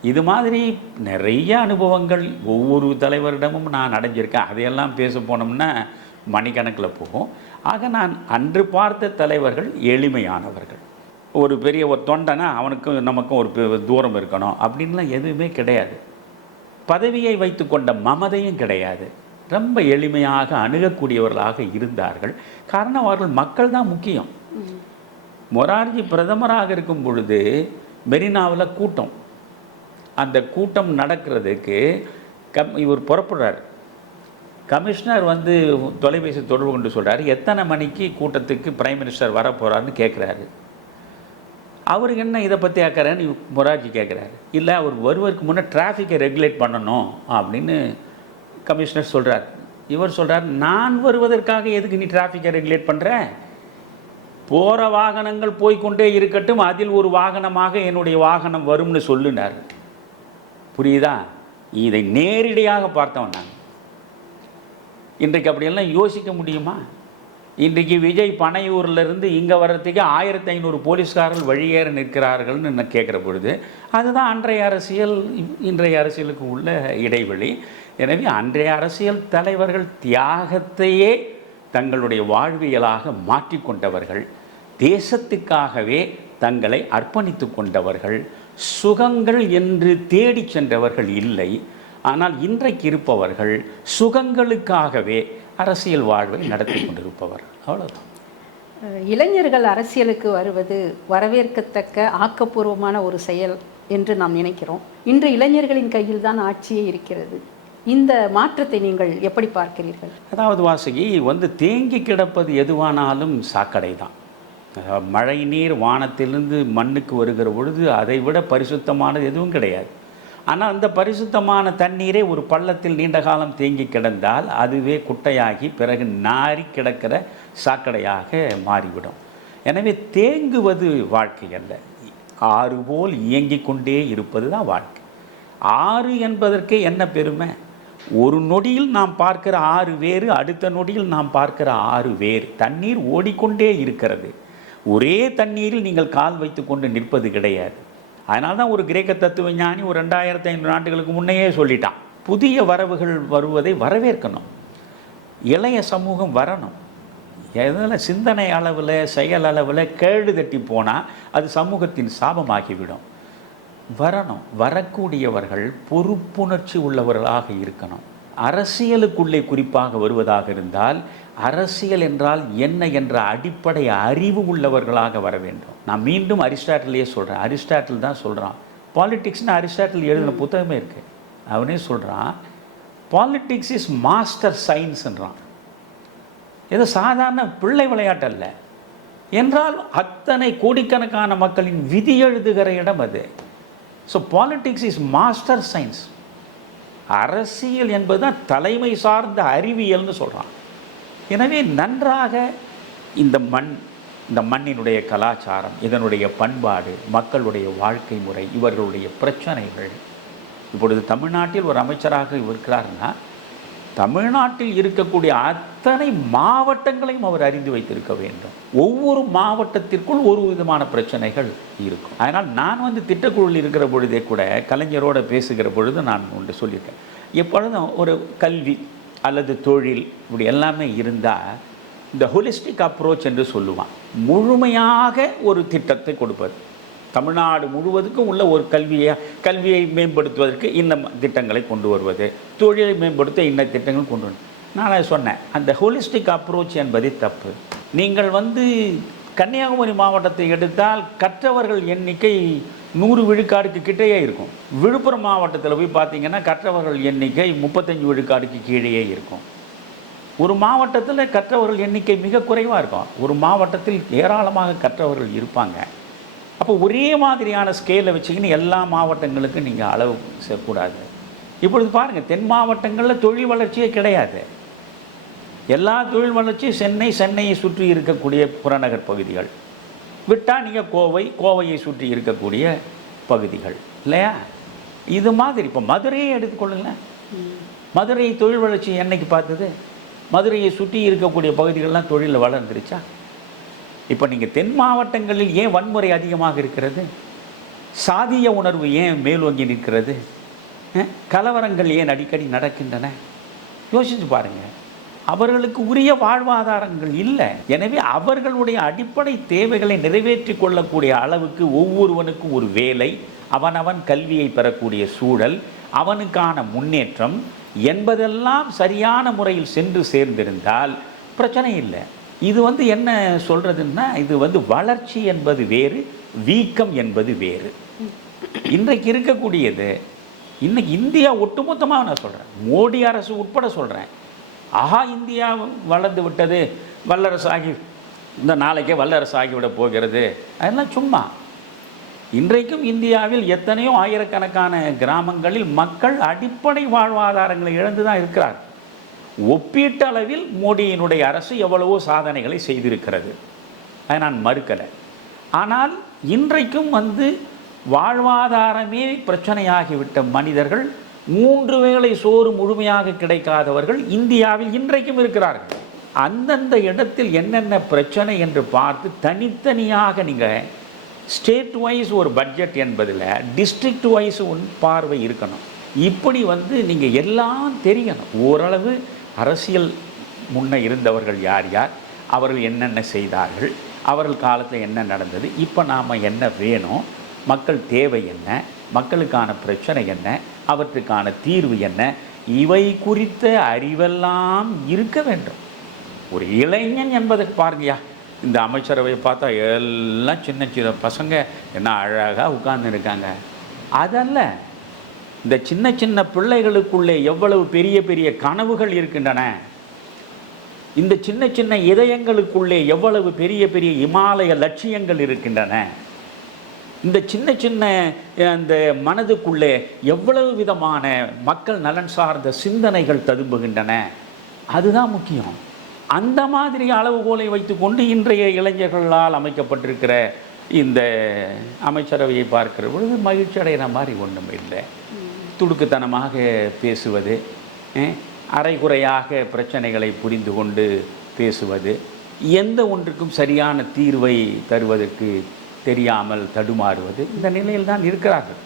இது மாதிரி நிறைய அனுபவங்கள் ஒவ்வொரு தலைவரிடமும் நான் அடைஞ்சிருக்கேன். அதையெல்லாம் பேச போனோம்னா மணிக்கணக்கில் போகும். ஆக நான் அன்று பார்த்த தலைவர்கள் எளிமையானவர்கள். ஒரு பெரிய ஒரு தொண்டனா அவனுக்கும் நமக்கும் ஒரு தூரம் இருக்கணும் அப்படின்லாம் எதுவுமே கிடையாது. பதவியை வைத்து கொண்ட மமதையும் கிடையாது. ரொம்ப எளிமையாக அணுகக்கூடியவர்களாக இருந்தார்கள். காரணம் அவர்கள் மக்கள் தான் முக்கியம். மொரார்ஜி பிரதமராக இருக்கும் பொழுது மெரினாவில் கூட்டம். அந்த கூட்டம் நடக்கிறதுக்கு இவர் புறப்படுறார். கமிஷனர் வந்து தொலைபேசி தொடர்பு கொண்டு சொல்கிறார், எத்தனை மணிக்கு கூட்டத்துக்கு பிரைம் மினிஸ்டர் வர போகிறாருன்னு கேட்குறாரு. அவருக்கு என்ன இதை பற்றி ஆக்கிறேன்னு மொரார்ஜி கேட்குறாரு. இல்லை, அவர் வருவதற்கு முன்னே டிராஃபிக்கை ரெகுலேட் பண்ணணும் அப்படின்னு கமிஷனர் சொல்கிறார். இவர் சொல்கிறார், நான் வருவதற்காக எதுக்கு நீ டிராஃபிக்கை ரெகுலேட் பண்ணுற? போகிற வாகனங்கள் போய்கொண்டே இருக்கட்டும், அதில் ஒரு வாகனமாக என்னுடைய வாகனம் வரும்னு சொல்லுனார். புரியுதா? இதை நேரடியாக பார்த்தவன் நான். இன்றைக்கு அப்படியெல்லாம் யோசிக்க முடியுமா? இன்றைக்கு விஜய் பனையூரிலிருந்து இங்கே வர்றதுக்கு 1500 போலீஸ்காரர்கள் வழியேற நிற்கிறார்கள்னு நான் கேட்குற பொழுது அதுதான் அன்றைய அரசியல் இன்றைய அரசியலுக்கு உள்ள இடைவெளி. எனவே அன்றைய அரசியல் தலைவர்கள் தியாகத்தையே தங்களுடைய வாழ்வியலாக மாற்றிக்கொண்டவர்கள், தேசத்துக்காகவே தங்களை அர்ப்பணித்து கொண்டவர்கள், சுகங்கள் என்று தேடி சென்றவர்கள் இல்லை. ஆனால் இன்றைக்கு இருப்பவர்கள் சுகங்களுக்காகவே அரசியல் வாழ்வை நடத்தி கொண்டிருப்பவர். அவ்வளோதான். இளைஞர்கள் அரசியலுக்கு வருவது வரவேற்கத்தக்க ஆக்கப்பூர்வமான ஒரு செயல் என்று நாம் நினைக்கிறோம். இன்று இளைஞர்களின் கையில் தான் ஆட்சியே இருக்கிறது. இந்த மாற்றத்தை நீங்கள் எப்படி பார்க்கிறீர்கள்? அதாவது வாசகி, தேங்கி கிடப்பது எதுவானாலும் சாக்கடை தான். மழை நீர் வானத்திலிருந்து மண்ணுக்கு வருகிற பொழுது அதை விட பரிசுத்தமானது எதுவும் கிடையாது. ஆனால் அந்த பரிசுத்தமான தண்ணீரே ஒரு பள்ளத்தில் நீண்ட காலம் தேங்கி கிடந்தால் அதுவே குட்டையாகி பிறகு நாரி கிடக்கிற சாக்கடையாக மாறிவிடும். எனவே தேங்குவது வாழ்க்கை அல்ல, ஆறு போல் இயங்கிக் கொண்டே இருப்பது தான் வாழ்க்கை. ஆறு என்பதற்கு என்ன பெருமை? ஒரு நொடியில் நாம் பார்க்கிற ஆறு வேறு, அடுத்த நொடியில் நாம் பார்க்கிற ஆறு வேறு. தண்ணீர் ஓடிக்கொண்டே இருக்கிறது. ஒரே தண்ணீரில் நீங்கள் கால் வைத்து கொண்டு நிற்பது கிடையாது. அதனால தான் ஒரு கிரேக்க தத்துவ ஞானி ஒரு 2500 ஆண்டுகளுக்கு முன்னையே சொல்லிட்டான், புதிய வரவுகள் வருவதை வரவேற்கணும், இளைய சமூகம் வரணும். எதில் சிந்தனை அளவில் செயல் அளவில் கேடு தட்டி போனால் அது சமூகத்தின் சாபமாகிவிடும். வரணும். வரக்கூடியவர்கள் பொறுப்புணர்ச்சி உள்ளவர்களாக இருக்கணும். அரசியலுக்குள்ளே குறிப்பாக வருவதாக இருந்தால் அரசியல் என்றால் என்ன என்ற அடிப்படை அறிவு உள்ளவர்களாக வர வேண்டும். நான் மீண்டும் அரிஸ்டாட்டிலே சொல்கிறேன். அரிஸ்டாட்டில் தான் சொல்கிறான், பாலிடிக்ஸ்னு அரிஸ்டாட்டில் எழுதின புத்தகமே இருக்கு. அவனே சொல்கிறான், பாலிடிக்ஸ் இஸ் மாஸ்டர் சயின்ஸ்ன்றான். ஏதோ சாதாரண பிள்ளை விளையாட்டு அல்ல என்றால் அத்தனை கோடிக்கணக்கான மக்களின் விதி எழுதுகிற இடம் அது. So politics is master science. அரசியல் என்பது தான் தலைமை சார்ந்த அறிவியல்னு சொல்கிறான். எனவே நன்றாக இந்த மண்ணினுடைய கலாச்சாரம், இதனுடைய பண்பாடு, மக்களுடைய வாழ்க்கை முறை, இவர்களுடைய பிரச்சனைகள். இப்பொழுது தமிழ்நாட்டில் ஒரு அமைச்சராக இருக்கிறாருன்னா தமிழ்நாட்டில் இருக்கக்கூடிய அத்தனை மாவட்டங்களையும் அவர் அறிந்து வைத்திருக்க வேண்டும். ஒவ்வொரு மாவட்டத்திற்குள் ஒரு விதமான பிரச்சனைகள் இருக்கும். அதனால் நான் திட்டக்குழுவில் இருக்கிற பொழுதே கூட கலைஞரோடு பேசுகிற பொழுது நான் ஒன்று சொல்லியிருக்கேன். எப்பொழுதும் ஒரு கல்வி அல்லது தொழில் இப்படி எல்லாமே இருந்தால் இந்த ஹோலிஸ்டிக் அப்ரோச் என்று சொல்லுவான். முழுமையாக ஒரு திட்டத்தை கொடுப்பது. தமிழ்நாடு முழுவதுக்கும் உள்ள ஒரு கல்வியை மேம்படுத்துவதற்கு இந்த திட்டங்களை கொண்டு வருவது, தொழிலை மேம்படுத்த இந்த திட்டங்கள் கொண்டு வருவது. நான் அதை சொன்னேன், அந்த ஹோலிஸ்டிக் அப்ரோச் என்பது தப்பு. நீங்கள் கன்னியாகுமரி மாவட்டத்தை எடுத்தால் கற்றவர்கள் எண்ணிக்கை 100 விழுக்காடுக்கு கிட்டேயே இருக்கும். விழுப்புரம் மாவட்டத்தில் போய் பார்த்தீங்கன்னா கற்றவர்கள் எண்ணிக்கை 35 விழுக்காடுக்கு கீழேயே இருக்கும். ஒரு மாவட்டத்தில் கற்றவர்கள் எண்ணிக்கை மிக குறைவாக இருக்கும், ஒரு மாவட்டத்தில் ஏராளமாக கற்றவர்கள் இருப்பாங்க. அப்போ ஒரே மாதிரியான ஸ்கேலை வச்சுக்கின்னு எல்லா மாவட்டங்களுக்கும் நீங்கள் அளவு செய்யக்கூடாது. இப்பொழுது பாருங்கள், தென் மாவட்டங்களில் தொழில் வளர்ச்சியே கிடையாது. எல்லா தொழில் வளர்ச்சியும் சென்னையை சுற்றி இருக்கக்கூடிய புறநகர் பகுதிகள் விட்டால் நீங்கள் கோவையை சுற்றி இருக்கக்கூடிய பகுதிகள் இல்லையா? இது மாதிரி இப்போ மதுரையை எடுத்துக்கொள்ளுங்களேன். மதுரை தொழில் வளர்ச்சி என்னைக்கு பார்த்தது? மதுரையை சுற்றி இருக்கக்கூடிய பகுதிகள்லாம் தொழிலில் வளர்ந்துருச்சா? இப்போ நீங்கள் தென் மாவட்டங்களில் ஏன் வன்முறை அதிகமாக இருக்கிறது? சாதிய உணர்வு ஏன் மேலோங்கி நிற்கிறது? கலவரங்கள் ஏன் அடிக்கடி நடக்கின்றன? யோசிச்சு பாருங்கள். அவர்களுக்கு உரிய வாழ்வாதாரங்கள் இல்லை. எனவே அவர்களுடைய அடிப்படை தேவைகளை நிறைவேற்றி கொள்ளக்கூடிய அளவுக்கு ஒவ்வொருவனுக்கும் ஒரு வேலை, அவனவன் கல்வியை பெறக்கூடிய சூழல், அவனுக்கான முன்னேற்றம் என்பதெல்லாம் சரியான முறையில் சென்று சேர்ந்திருந்தால் பிரச்சனை இல்லை. இது என்ன சொல்கிறதுன்னா, இது வளர்ச்சி என்பது வேறு, வீக்கம் என்பது வேறு. இன்றைக்கு இருக்கக்கூடியது, இன்னைக்கு இந்தியா ஒட்டுமொத்தமாக நான் சொல்கிறேன், மோடி அரசு உட்பட சொல்கிறேன், ஆஹா இந்தியா வளர்ந்து விட்டது, வல்லரசாகி இந்த நாளைக்கே வல்லரசாகிவிட போகிறது, அதெல்லாம் சும்மா. இன்றைக்கும் இந்தியாவில் எத்தனையோ ஆயிரக்கணக்கான கிராமங்களில் மக்கள் அடிப்படை வாழ்வாதாரங்களை இழந்து தான் இருக்கிறார். ஒப்பீட்டளவில் மோடியினுடைய அரசு எவ்வளவோ சாதனைகளை செய்திருக்கிறது, அதை நான் மறுக்கலை. ஆனால் இன்றைக்கும் வாழ்வாதாரமே பிரச்சனையாகிவிட்ட மனிதர்கள், 3 வேளை சோறு முழுமையாக கிடைக்காதவர்கள் இந்தியாவில் இன்றைக்கும் இருக்கிறார்கள். அந்தந்த இடத்தில் என்னென்ன பிரச்சனை என்று பார்த்து தனித்தனியாக நீங்கள் ஸ்டேட் வைஸ் ஒரு பட்ஜெட் என்பதில் டிஸ்ட்ரிக்ட் வைஸ் பார்வை இருக்கணும். இப்படி நீங்கள் எல்லாம் தெரியணும். ஓரளவு அரசியல் முன்னே இருந்தவர்கள் யார் யார், அவர்கள் என்னென்ன செய்தார்கள், அவர்கள் காலத்தில் என்ன நடந்தது, இப்போ நாம் என்ன வேணும், மக்கள் தேவை என்ன, மக்களுக்கான பிரச்சனை என்ன, அவற்றுக்கான தீர்வு என்ன, இவை குறித்த அறிவெல்லாம் இருக்க வேண்டும். ஒரு இளைஞன் என்பதற்கு பாருங்கயா, இந்த அமைச்சரவையை பார்த்தா எல்லாம் சின்ன சின்ன பசங்க என்ன அழகாக உட்கார்ந்து இருக்காங்க. அதல்ல, இந்த சின்ன சின்ன பிள்ளைகளுக்குள்ளே எவ்வளவு பெரிய பெரிய கனவுகள் இருக்கின்றன, இந்த சின்ன சின்ன இதயங்களுக்குள்ளே எவ்வளவு பெரிய பெரிய இமாலய லட்சியங்கள் இருக்கின்றன, இந்த சின்ன சின்ன அந்த மனதுக்குள்ளே எவ்வளவு விதமான மக்கள் நலன் சார்ந்த சிந்தனைகள் ததும்புகின்றன. அதுதான் முக்கியம். அந்த மாதிரி அளவுகோலை வைத்துக்கொண்டு இன்றைய இளைஞர்களால் அமைக்கப்பட்டிருக்கிற இந்த அமைச்சரவையை பார்க்கிற பொழுது மகிழ்ச்சி அடைகிற மாதிரி ஒன்றும் இல்லை. துடுக்குத்தனமாக பேசுவது, அரைகுறையாக பிரச்சனைகளை புரிந்து கொண்டு பேசுவது, எந்த ஒன்றுக்கும் சரியான தீர்வை தருவதற்கு தெரியாமல் தடுமாறுவது, இந்த நிலையில் தான் இருக்கிறார்கள்.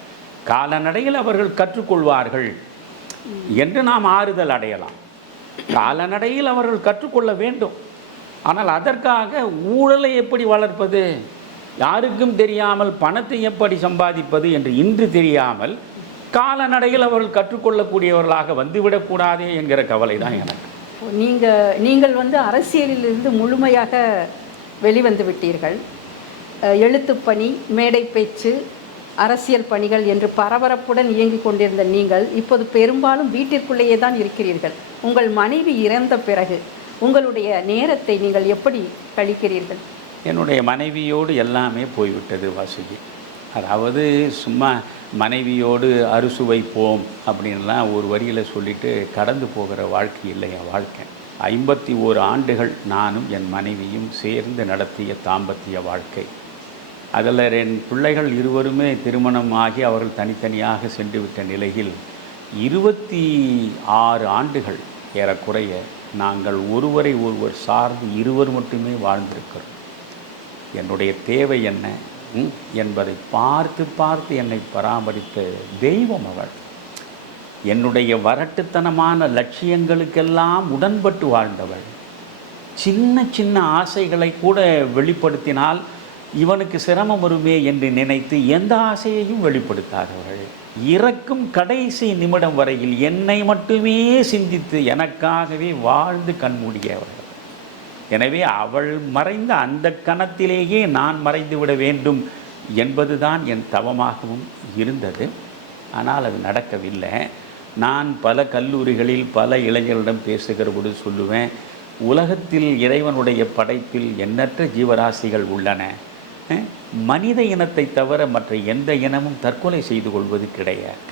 காலநடையில் அவர்கள் கற்றுக்கொள்வார்கள் என்று நாம் ஆறுதல் அடையலாம். காலநடையில் அவர்கள் கற்றுக்கொள்ள வேண்டும். ஆனால் அதற்காக ஊழலை எப்படி வளர்ப்பது, யாருக்கும் தெரியாமல் பணத்தை எப்படி சம்பாதிப்பது என்று இன்று தெரியாமல் காலநடையில் அவர்கள் கற்றுக்கொள்ளக்கூடியவர்களாக வந்துவிடக்கூடாதே என்கிற கவலை தான் எனக்கு. நீங்கள் அரசியலிலிருந்து முழுமையாக வெளிவந்து விட்டீர்கள். எழுத்துப்பணி, மேடை பேச்சு, அரசியல் பணிகள் என்று பரபரப்புடன் இயங்கிக் கொண்டிருந்த நீங்கள் இப்போது பெரும்பாலும் வீட்டிற்குள்ளேயே தான் இருக்கிறீர்கள். உங்கள் மனைவி இறந்த பிறகு உங்களுடைய நேரத்தை நீங்கள் எப்படி கழிக்கிறீர்கள்? என்னுடைய மனைவியோடு எல்லாமே போய்விட்டது வாசுகி. அதாவது சும்மா மனைவியோடு அறுசுவை போம் அப்படின்லாம் ஒரு வரியில் சொல்லிட்டு கடந்து போகிற வாழ்க்கை இல்லை என் வாழ்க்கை. 51 ஆண்டுகள் நானும் என் மனைவியும் சேர்ந்து நடத்திய தாம்பத்திய வாழ்க்கை. அதில் என் பிள்ளைகள் இருவருமே திருமணம் ஆகி அவர்கள் தனித்தனியாக சென்று விட்ட நிலையில் 26 ஆண்டுகள் ஏறக்குறைய நாங்கள் ஒருவரை ஒருவர் சார்ந்து இருவர் மட்டுமே வாழ்ந்திருக்கிறோம். என்னுடைய தேவை என்ன என்பதை பார்த்து பார்த்து என்னை பராமரித்த தெய்வம் அவள். என்னுடைய வரட்டுத்தனமான லட்சியங்களுக்கெல்லாம் உடன்பட்டு வாழ்ந்தவள். சின்ன சின்ன ஆசைகளை கூட வெளிப்படுத்தினால் இவனுக்கு சிரமம் வருமே என்று நினைத்து எந்த ஆசையையும் வெளிப்படுத்தாதவள். இறக்கும் கடைசி நிமிடம் வரையில் என்னை மட்டுமே சிந்தித்து எனக்காகவே வாழ்ந்து கண்மூடியவள். எனவே அவள் மறைந்த அந்த கணத்திலேயே நான் மறைந்து விட வேண்டும் என்பதுதான் என் தவமாகவும் இருந்தது. ஆனால் அது நடக்கவில்லை. நான் பல கல்லூரிகளில் பல இளைஞர்களிடம் பேசுகிற போது சொல்லுவேன், உலகத்தில் இறைவனுடைய படைப்பில் எண்ணற்ற ஜீவராசிகள் உள்ளன. மனித இனத்தை தவிர மற்ற எந்த இனமும் தற்கொலை செய்து கொள்வது கிடையாது.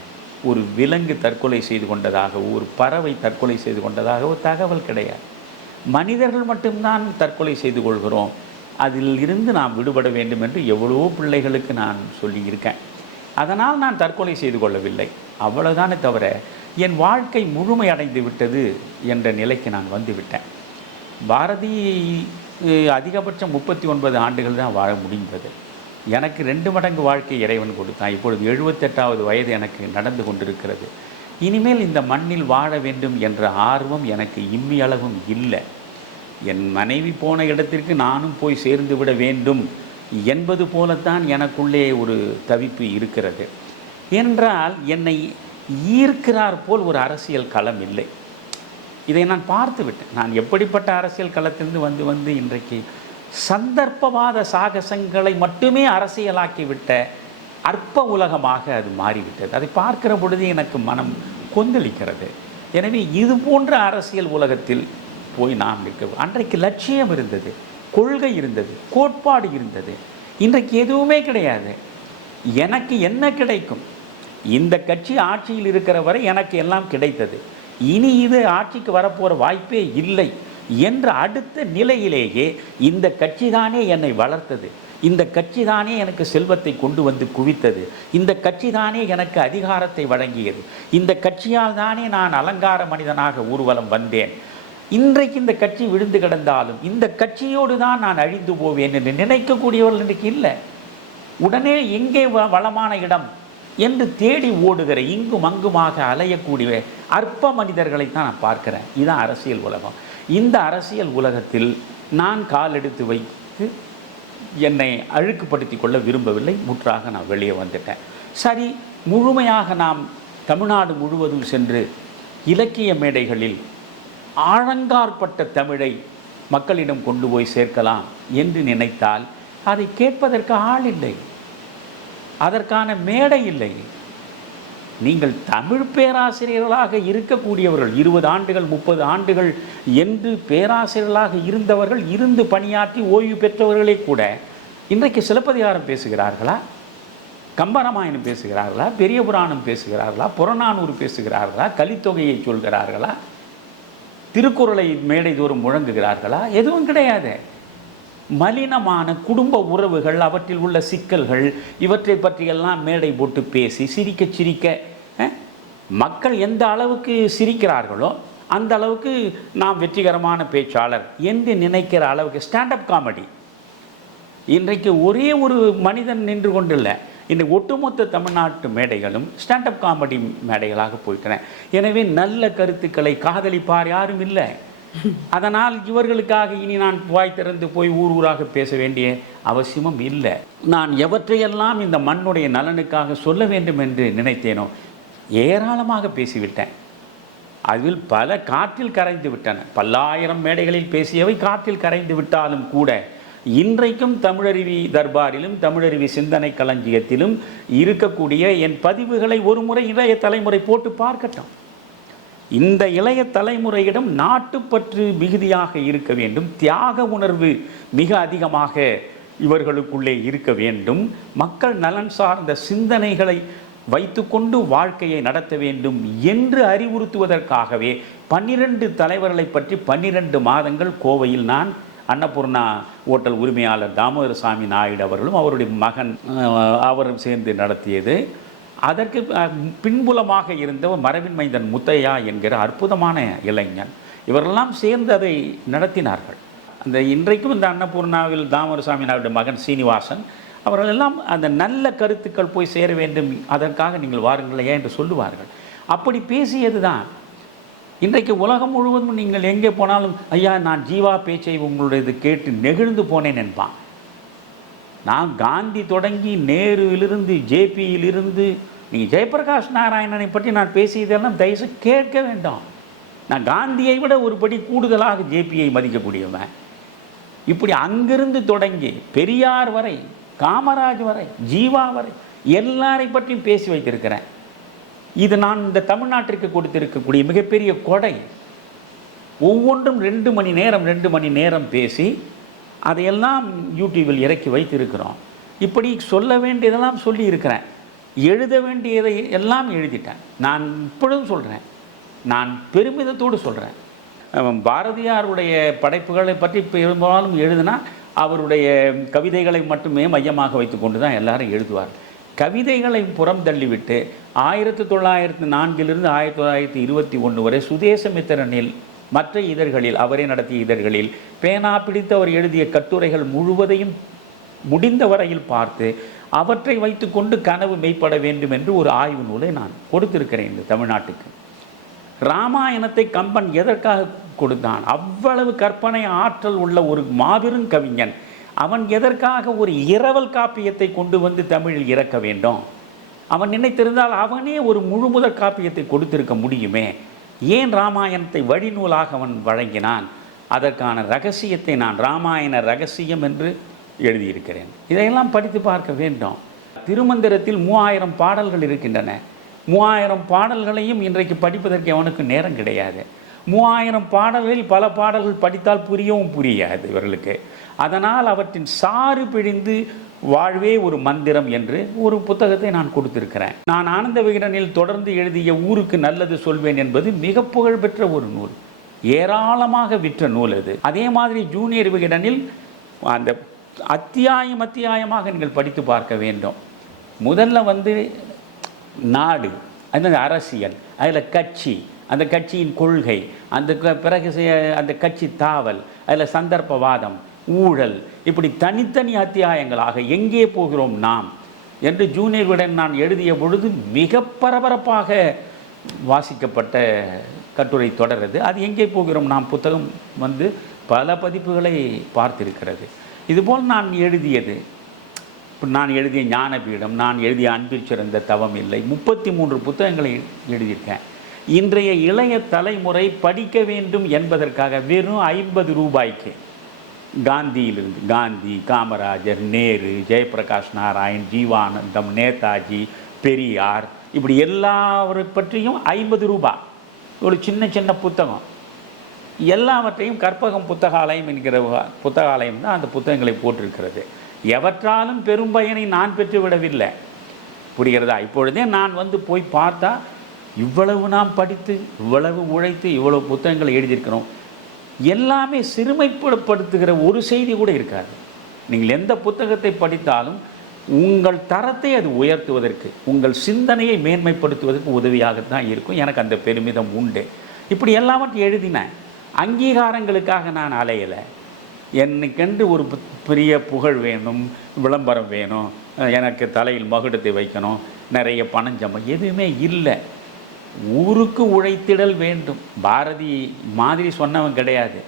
ஒரு விலங்கு தற்கொலை செய்து கொண்டதாகவோ ஒரு பறவை தற்கொலை செய்து கொண்டதாகவோ தகவல் கிடையாது. மனிதர்கள் மட்டும்தான் தற்கொலை செய்து கொள்கிறோம். அதில் இருந்து நாம் விடுபட வேண்டும் என்று எவ்வளவோ பிள்ளைகளுக்கு நான் சொல்லியிருக்கேன். அதனால் நான் தற்கொலை செய்து கொள்ளவில்லை, அவ்வளவுதானே தவிர என் வாழ்க்கை முழுமையடைந்து விட்டது என்ற நிலைக்கு நான் வந்துவிட்டேன். பாரதி அதிகபட்சம் 39 ஆண்டுகள் தான் வாழ முடிந்தது. எனக்கு 2 மடங்கு வாழ்க்கை இறைவன் கொடுத்தான். இப்பொழுது 78வது வயது எனக்கு நடந்து கொண்டிருக்கிறது. இனிமேல் இந்த மண்ணில் வாழ வேண்டும் என்ற ஆர்வம் எனக்கு இம்மியளவும் இல்லை. என் மனைவி போன இடத்திற்கு நானும் போய் சேர்ந்து விட வேண்டும் என்பது போலத்தான் எனக்குள்ளே ஒரு தவிப்பு இருக்கிறது. என்றால் என்னை ஈர்க்கிறார் போல் ஒரு அரசியல் களம் இல்லை. இதை நான் பார்த்து விட்டேன். நான் எப்படிப்பட்ட அரசியல் களத்திலிருந்து வந்து இன்றைக்கு சந்தர்ப்பவாத சாகசங்களை மட்டுமே அரசியலாக்கிவிட்ட அற்ப உலகமாக அது மாறிவிட்டது. அதை பார்க்கிற பொழுது எனக்கு மனம் கொந்தளிக்கிறது. எனவே இது போன்ற அரசியல் உலகத்தில் போய் நாம் நிற்க. அன்றைக்கு லட்சியம் இருந்தது, கொள்கை இருந்தது, கோட்பாடு இருந்தது. இன்றைக்கு எதுவுமே கிடையாது. எனக்கு என்ன கிடைக்கும்? இந்த கட்சி ஆட்சியில் இருக்கிற வரை எனக்கு எல்லாம் கிடைத்தது, இனி இது ஆட்சிக்கு வரப்போகிற வாய்ப்பே இல்லை என்ற அடுத்த நிலையிலேயே இந்த கட்சி தானே என்னை வளர்த்தது, இந்த கட்சி தானே எனக்கு செல்வத்தை கொண்டு வந்து குவித்தது, இந்த கட்சி தானே எனக்கு அதிகாரத்தை வழங்கியது, இந்த கட்சியால் தானே நான் அலங்கார மனிதனாக ஊர்வலம் வந்தேன், இன்றைக்கு இந்த கட்சி விழுந்து கிடந்தாலும் இந்த கட்சியோடு தான் நான் அழிந்து போவேன் என்று நினைக்கக்கூடியவர்கள் இன்றைக்கு இல்லை. உடனே எங்கே வளமான இடம் என்று தேடி ஓடுகிற இங்கும் அங்குமாக அலையக்கூடிய அற்ப மனிதர்களைத்தான் நான் பார்க்கிறேன். இதுதான் அரசியல் உலகம். இந்த அரசியல் உலகத்தில் நான் கால் எடுத்து வைத்து என்னை அழுக்குப்படுத்தி கொள்ள விரும்பவில்லை. முற்றாக நான் வெளியே வந்துட்டேன். சரி, முழுமையாக நாம் தமிழ்நாடு முழுவதும் சென்று இலக்கிய மேடைகளில் ஆழங்காற்பட்ட தமிழை மக்களிடம் கொண்டு போய் சேர்க்கலாம் என்று நினைத்தால் அதை கேட்பதற்கு ஆள் இல்லை, அதற்கான மேடை இல்லை. நீங்கள் தமிழ் பேராசிரியர்களாக இருக்கக்கூடியவர்கள் 20 ஆண்டுகள் 30 ஆண்டுகள் என்று பேராசிரியர்களாக இருந்தவர்கள், இருந்து பணியாற்றி ஓய்வு பெற்றவர்களே கூட இன்றைக்கு சிலப்பதிகாரம் பேசுகிறார்களா, கம்பராமாயணம் பேசுகிறார்களா, பெரிய புராணம் பேசுகிறார்களா, புறநானூறு பேசுகிறார்களா, கலித்தொகையை சொல்கிறார்களா, திருக்குறளை மேடை தோறும் முழங்குகிறார்களா? எதுவும் கிடையாது. மலினமான குடும்ப உறவுகள், அவற்றில் உள்ள சிக்கல்கள், இவற்றை பற்றியெல்லாம் மேடை போட்டு பேசி சிரிக்க சிரிக்க மக்கள் எந்த அளவுக்கு சிரிக்கிறார்களோ அந்த அளவுக்கு நாம் வெற்றிகரமான பேச்சாளர் என்று நினைக்கிற அளவுக்கு ஸ்டாண்டப் காமெடி. இன்றைக்கு ஒரே ஒரு மனிதன் நின்று கொண்டில்லை, இன்றைக்கு ஒட்டுமொத்த தமிழ்நாட்டு மேடைகளும் ஸ்டாண்டப் காமெடி மேடைகளாக போயிட்டன. எனவே நல்ல கருத்துக்களை காதலிப்பார் யாரும் இல்லை. அதனால் இவர்களுக்காக இனி நான் வாய் திறந்து போய் ஊர் ஊராக பேச வேண்டிய அவசியமும் இல்லை. நான் எவற்றையெல்லாம் இந்த மண்ணுடைய நலனுக்காக சொல்ல வேண்டும் என்று நினைத்தேனோ ஏராளமாக பேசிவிட்டேன். அதில் பல காற்றில் கரைந்து விட்டன. பல்லாயிரம் மேடைகளில் பேசியவை காற்றில் கரைந்து விட்டாலும் கூட இன்றைக்கும் தமிழருவி தர்பாரிலும் தமிழருவி சிந்தனை களஞ்சியத்திலும் இருக்கக்கூடிய என் பதிவுகளை ஒரு முறை இளைய தலைமுறை போட்டு பார்க்கட்டும். இந்த இளைய தலைமுறையிடம் நாட்டுப்பற்று மிகுதியாக இருக்க வேண்டும், தியாக உணர்வு மிக அதிகமாக இவர்களுக்குள்ளே இருக்க வேண்டும், மக்கள் நலன் சார்ந்த சிந்தனைகளை வைத்துக்கொண்டு வாழ்க்கையை நடத்த வேண்டும் என்று அறிவுறுத்துவதற்காகவே 12 தலைவர்களை பற்றி 12 மாதங்கள் கோவையில் நான் அன்னபூர்ணா ஓட்டல் உரிமையாளர் தாமோதரசாமி நாயுடு அவர்களும் அவருடைய மகன் அவரும் சேர்ந்து நடத்தியது. அதற்கு பின்புலமாக இருந்தவர் மரபின் மைந்தன் முத்தையா என்கிற அற்புதமான இளைஞன். இவரெல்லாம் சேர்ந்து அதை நடத்தினார்கள். அந்த இன்றைக்கும் இந்த அன்னபூர்ணாவில் தாமோதரசாமி நாயுடு மகன் சீனிவாசன் அவர்களெல்லாம் அந்த நல்ல கருத்துக்கள் போய் சேர வேண்டும், அதற்காக நீங்கள் வாருங்களையா என்று சொல்லுவார்கள். அப்படி பேசியது தான் இன்றைக்கு உலகம் முழுவதும் நீங்கள் எங்கே போனாலும் ஐயா நான் ஜீவா பேச்சை உங்களுடையது கேட்டு நெகிழ்ந்து போனேன் என்பான். நான் காந்தி தொடங்கி நேருவிலிருந்து ஜேபியிலிருந்து நீங்கள் ஜெயபிரகாஷ் நாராயணனை பற்றி நான் பேசியதெல்லாம் தயவுசு கேட்க வேண்டாம். நான் காந்தியை விட ஒரு படி கூடுதலாக ஜேபியை மதிக்கக்கூடியவன். இப்படி அங்கிருந்து தொடங்கி பெரியார் வரை, காமராஜ் வரை, ஜீவா வரை எல்லாரை பற்றியும் பேசி வைத்திருக்கிறேன். இது நான் இந்த தமிழ்நாட்டிற்கு கொடுத்திருக்கக்கூடிய மிகப்பெரிய கொடை. ஒவ்வொன்றும் 2 மணி நேரம் பேசி அதையெல்லாம் யூடியூபில் இறக்கி வைத்திருக்கிறோம். இப்படி சொல்ல வேண்டியதெல்லாம் சொல்லி இருக்கிறேன், எழுத வேண்டியதை எல்லாம் எழுதிட்டேன். நான் இப்பொழுதும் சொல்கிறேன், நான் பெருமிதத்தோடு சொல்கிறேன். பாரதியாருடைய படைப்புகளை பற்றி பெரும்பாலும் எழுதினா அவருடைய கவிதைகளை மட்டுமே மையமாக வைத்து கொண்டு தான் எல்லாரும் எழுதுவார். கவிதைகளை புறம் தள்ளிவிட்டு 1904 1921 வரை சுதேசமித்திரனில் மற்ற இதழ்களில் அவரே நடத்திய இதழ்களில் பேனா பிடித்து அவர் எழுதிய கட்டுரைகள் முழுவதையும் முடிந்த வரையில் பார்த்து அவற்றை வைத்துக்கொண்டு கனவு மெய்ப்பட வேண்டும் என்று ஒரு ஆய்வு நூலை நான் கொடுத்திருக்கிறேன் இந்த தமிழ்நாட்டுக்கு. ராமாயணத்தை கம்பன் எதற்காக கொடுத்தான்? அவ்வளவு கற்பனை ஆற்றல் உள்ள ஒரு மாபெரும் கவிஞன் அவன் எதற்காக ஒரு இரவல் காப்பியத்தை கொண்டு வந்து தமிழில் இறக்க வேண்டும்? அவன் நினைத்திருந்தால் அவனே ஒரு முழுமுதற் காப்பியத்தை கொடுத்திருக்க முடியுமே. ஏன் ராமாயணத்தை வழிநூலாக அவன் வழங்கினான்? அதற்கான ரகசியத்தை நான் ராமாயண ரகசியம் என்று எழுதியிருக்கிறேன். இதையெல்லாம் படித்து பார்க்க வேண்டும். திருமந்திரத்தில் 3000 பாடல்கள் இருக்கின்றன. 3000 பாடல்களையும் இன்றைக்கு படிப்பதற்கு அவனுக்கு நேரம் கிடையாது. 3000 பாடல்களில் பல பாடல்கள் படித்தால் புரியவும் புரியாது இவர்களுக்கு. அதனால் அவற்றின் சாறு பிழிந்து வாழ்வே ஒரு மந்திரம் என்று ஒரு புத்தகத்தை நான் கொடுத்திருக்கிறேன். நான் ஆனந்த விகடனில் தொடர்ந்து எழுதிய ஊருக்கு நல்லது சொல்வேன் என்பது மிக புகழ்பெற்ற ஒரு நூல், ஏராளமாக விற்ற நூல் அது. அதே மாதிரி ஜூனியர் விகடனில் அந்த அத்தியாயமாக நீங்கள் படித்து பார்க்க வேண்டும். முதல்ல நாடு, அந்த அரசியல், அதில் கட்சி, அந்த கட்சியின் கொள்கை, அந்த பிறகு அந்த கட்சி தாவல், அதில் சந்தர்ப்பவாதம், ஊழல், இப்படி தனித்தனி அத்தியாயங்களாக எங்கே போகிறோம் நாம் என்று ஜூனியர் விகடன் நான் எழுதிய பொழுது மிக பரபரப்பாக வாசிக்கப்பட்ட கட்டுரை தொடர்றது. அது எங்கே போகிறோம் நாம் புத்தகம் பல பதிப்புகளை பார்த்திருக்கிறது. இதுபோல் நான் எழுதியது, நான் எழுதிய ஞானபீடம், நான் எழுதிய அன்பிற் சிறந்த தவம் இல்லை, 33 புத்தகங்களை எழுதியிருக்கேன். இன்றைய இளைய தலைமுறை படிக்க வேண்டும் என்பதற்காக வெறும் 50 ரூபாய்க்கு காந்தியிலிருந்து காந்தி, காமராஜர், நேரு, ஜெயபிரகாஷ் நாராயண், ஜீவானந்தம், நேதாஜி, பெரியார், இப்படி எல்லாவரை பற்றியும் 50 ரூபாய் ஒரு சின்ன புத்தகம். எல்லாவற்றையும் கற்பகம் புத்தகாலயம் என்கிற புத்தகாலயம் தான் அந்த புத்தகங்களை போட்டிருக்கிறது. எவற்றாலும் பெரும் பயனை நான் பெற்றுவிடவில்லை, புரிகிறதா? இப்பொழுதே நான் போய் பார்த்தா இவ்வளவு நாம் படித்து, இவ்வளவு உழைத்து, இவ்வளவு புத்தகங்களை எழுதியிருக்கிறோம். எல்லாமே சிறுமைப்படுத்துகிற ஒரு செய்தி கூட இருக்காது. நீங்கள் எந்த புத்தகத்தை படித்தாலும் உங்கள் தரத்தை அது உயர்த்துவதற்கு, உங்கள் சிந்தனையை மேன்மைப்படுத்துவதற்கு உதவியாகத்தான் இருக்கும். எனக்கு அந்த பெருமிதம் உண்டு. இப்படி எல்லாவற்றையும் எழுதினேன். அங்கீகாரங்களுக்காக நான் அலையலை. என்னைக்கென்று ஒரு பெரிய புகழ் வேணும், விளம்பரம் வேணும், எனக்கு தலையில் மகுடத்தை வைக்கணும், நிறைய பணம் எதுவுமே இல்லை. ஊருக்கு உழைத்திடல் வேண்டும். பாரதி மாதிரி சொன்னவன் கிடையாது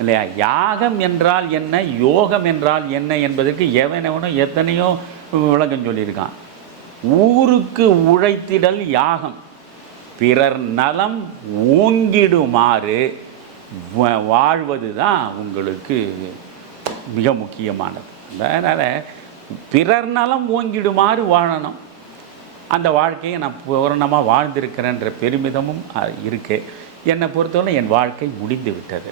இல்லையா? யாகம் என்றால் என்ன, யோகம் என்றால் என்ன என்பதற்கு எவனோ எத்தனையோ விளக்கம் சொல்லியிருக்கான். ஊருக்கு உழைத்திடல் யாகம், பிறர் நலம் ஓங்கிடுமாறு வாழ்வது தான் உங்களுக்கு மிக முக்கியமானது. அதனால் பிறர் நலம் ஓங்கிடுமாறு வாழணும். அந்த வாழ்க்கையை நான் பூரணமாக வாழ்ந்திருக்கிறேன்ற பெருமிதமும் இருக்குது. என்னை பொறுத்தவரை என் வாழ்க்கை முடிந்து விட்டது.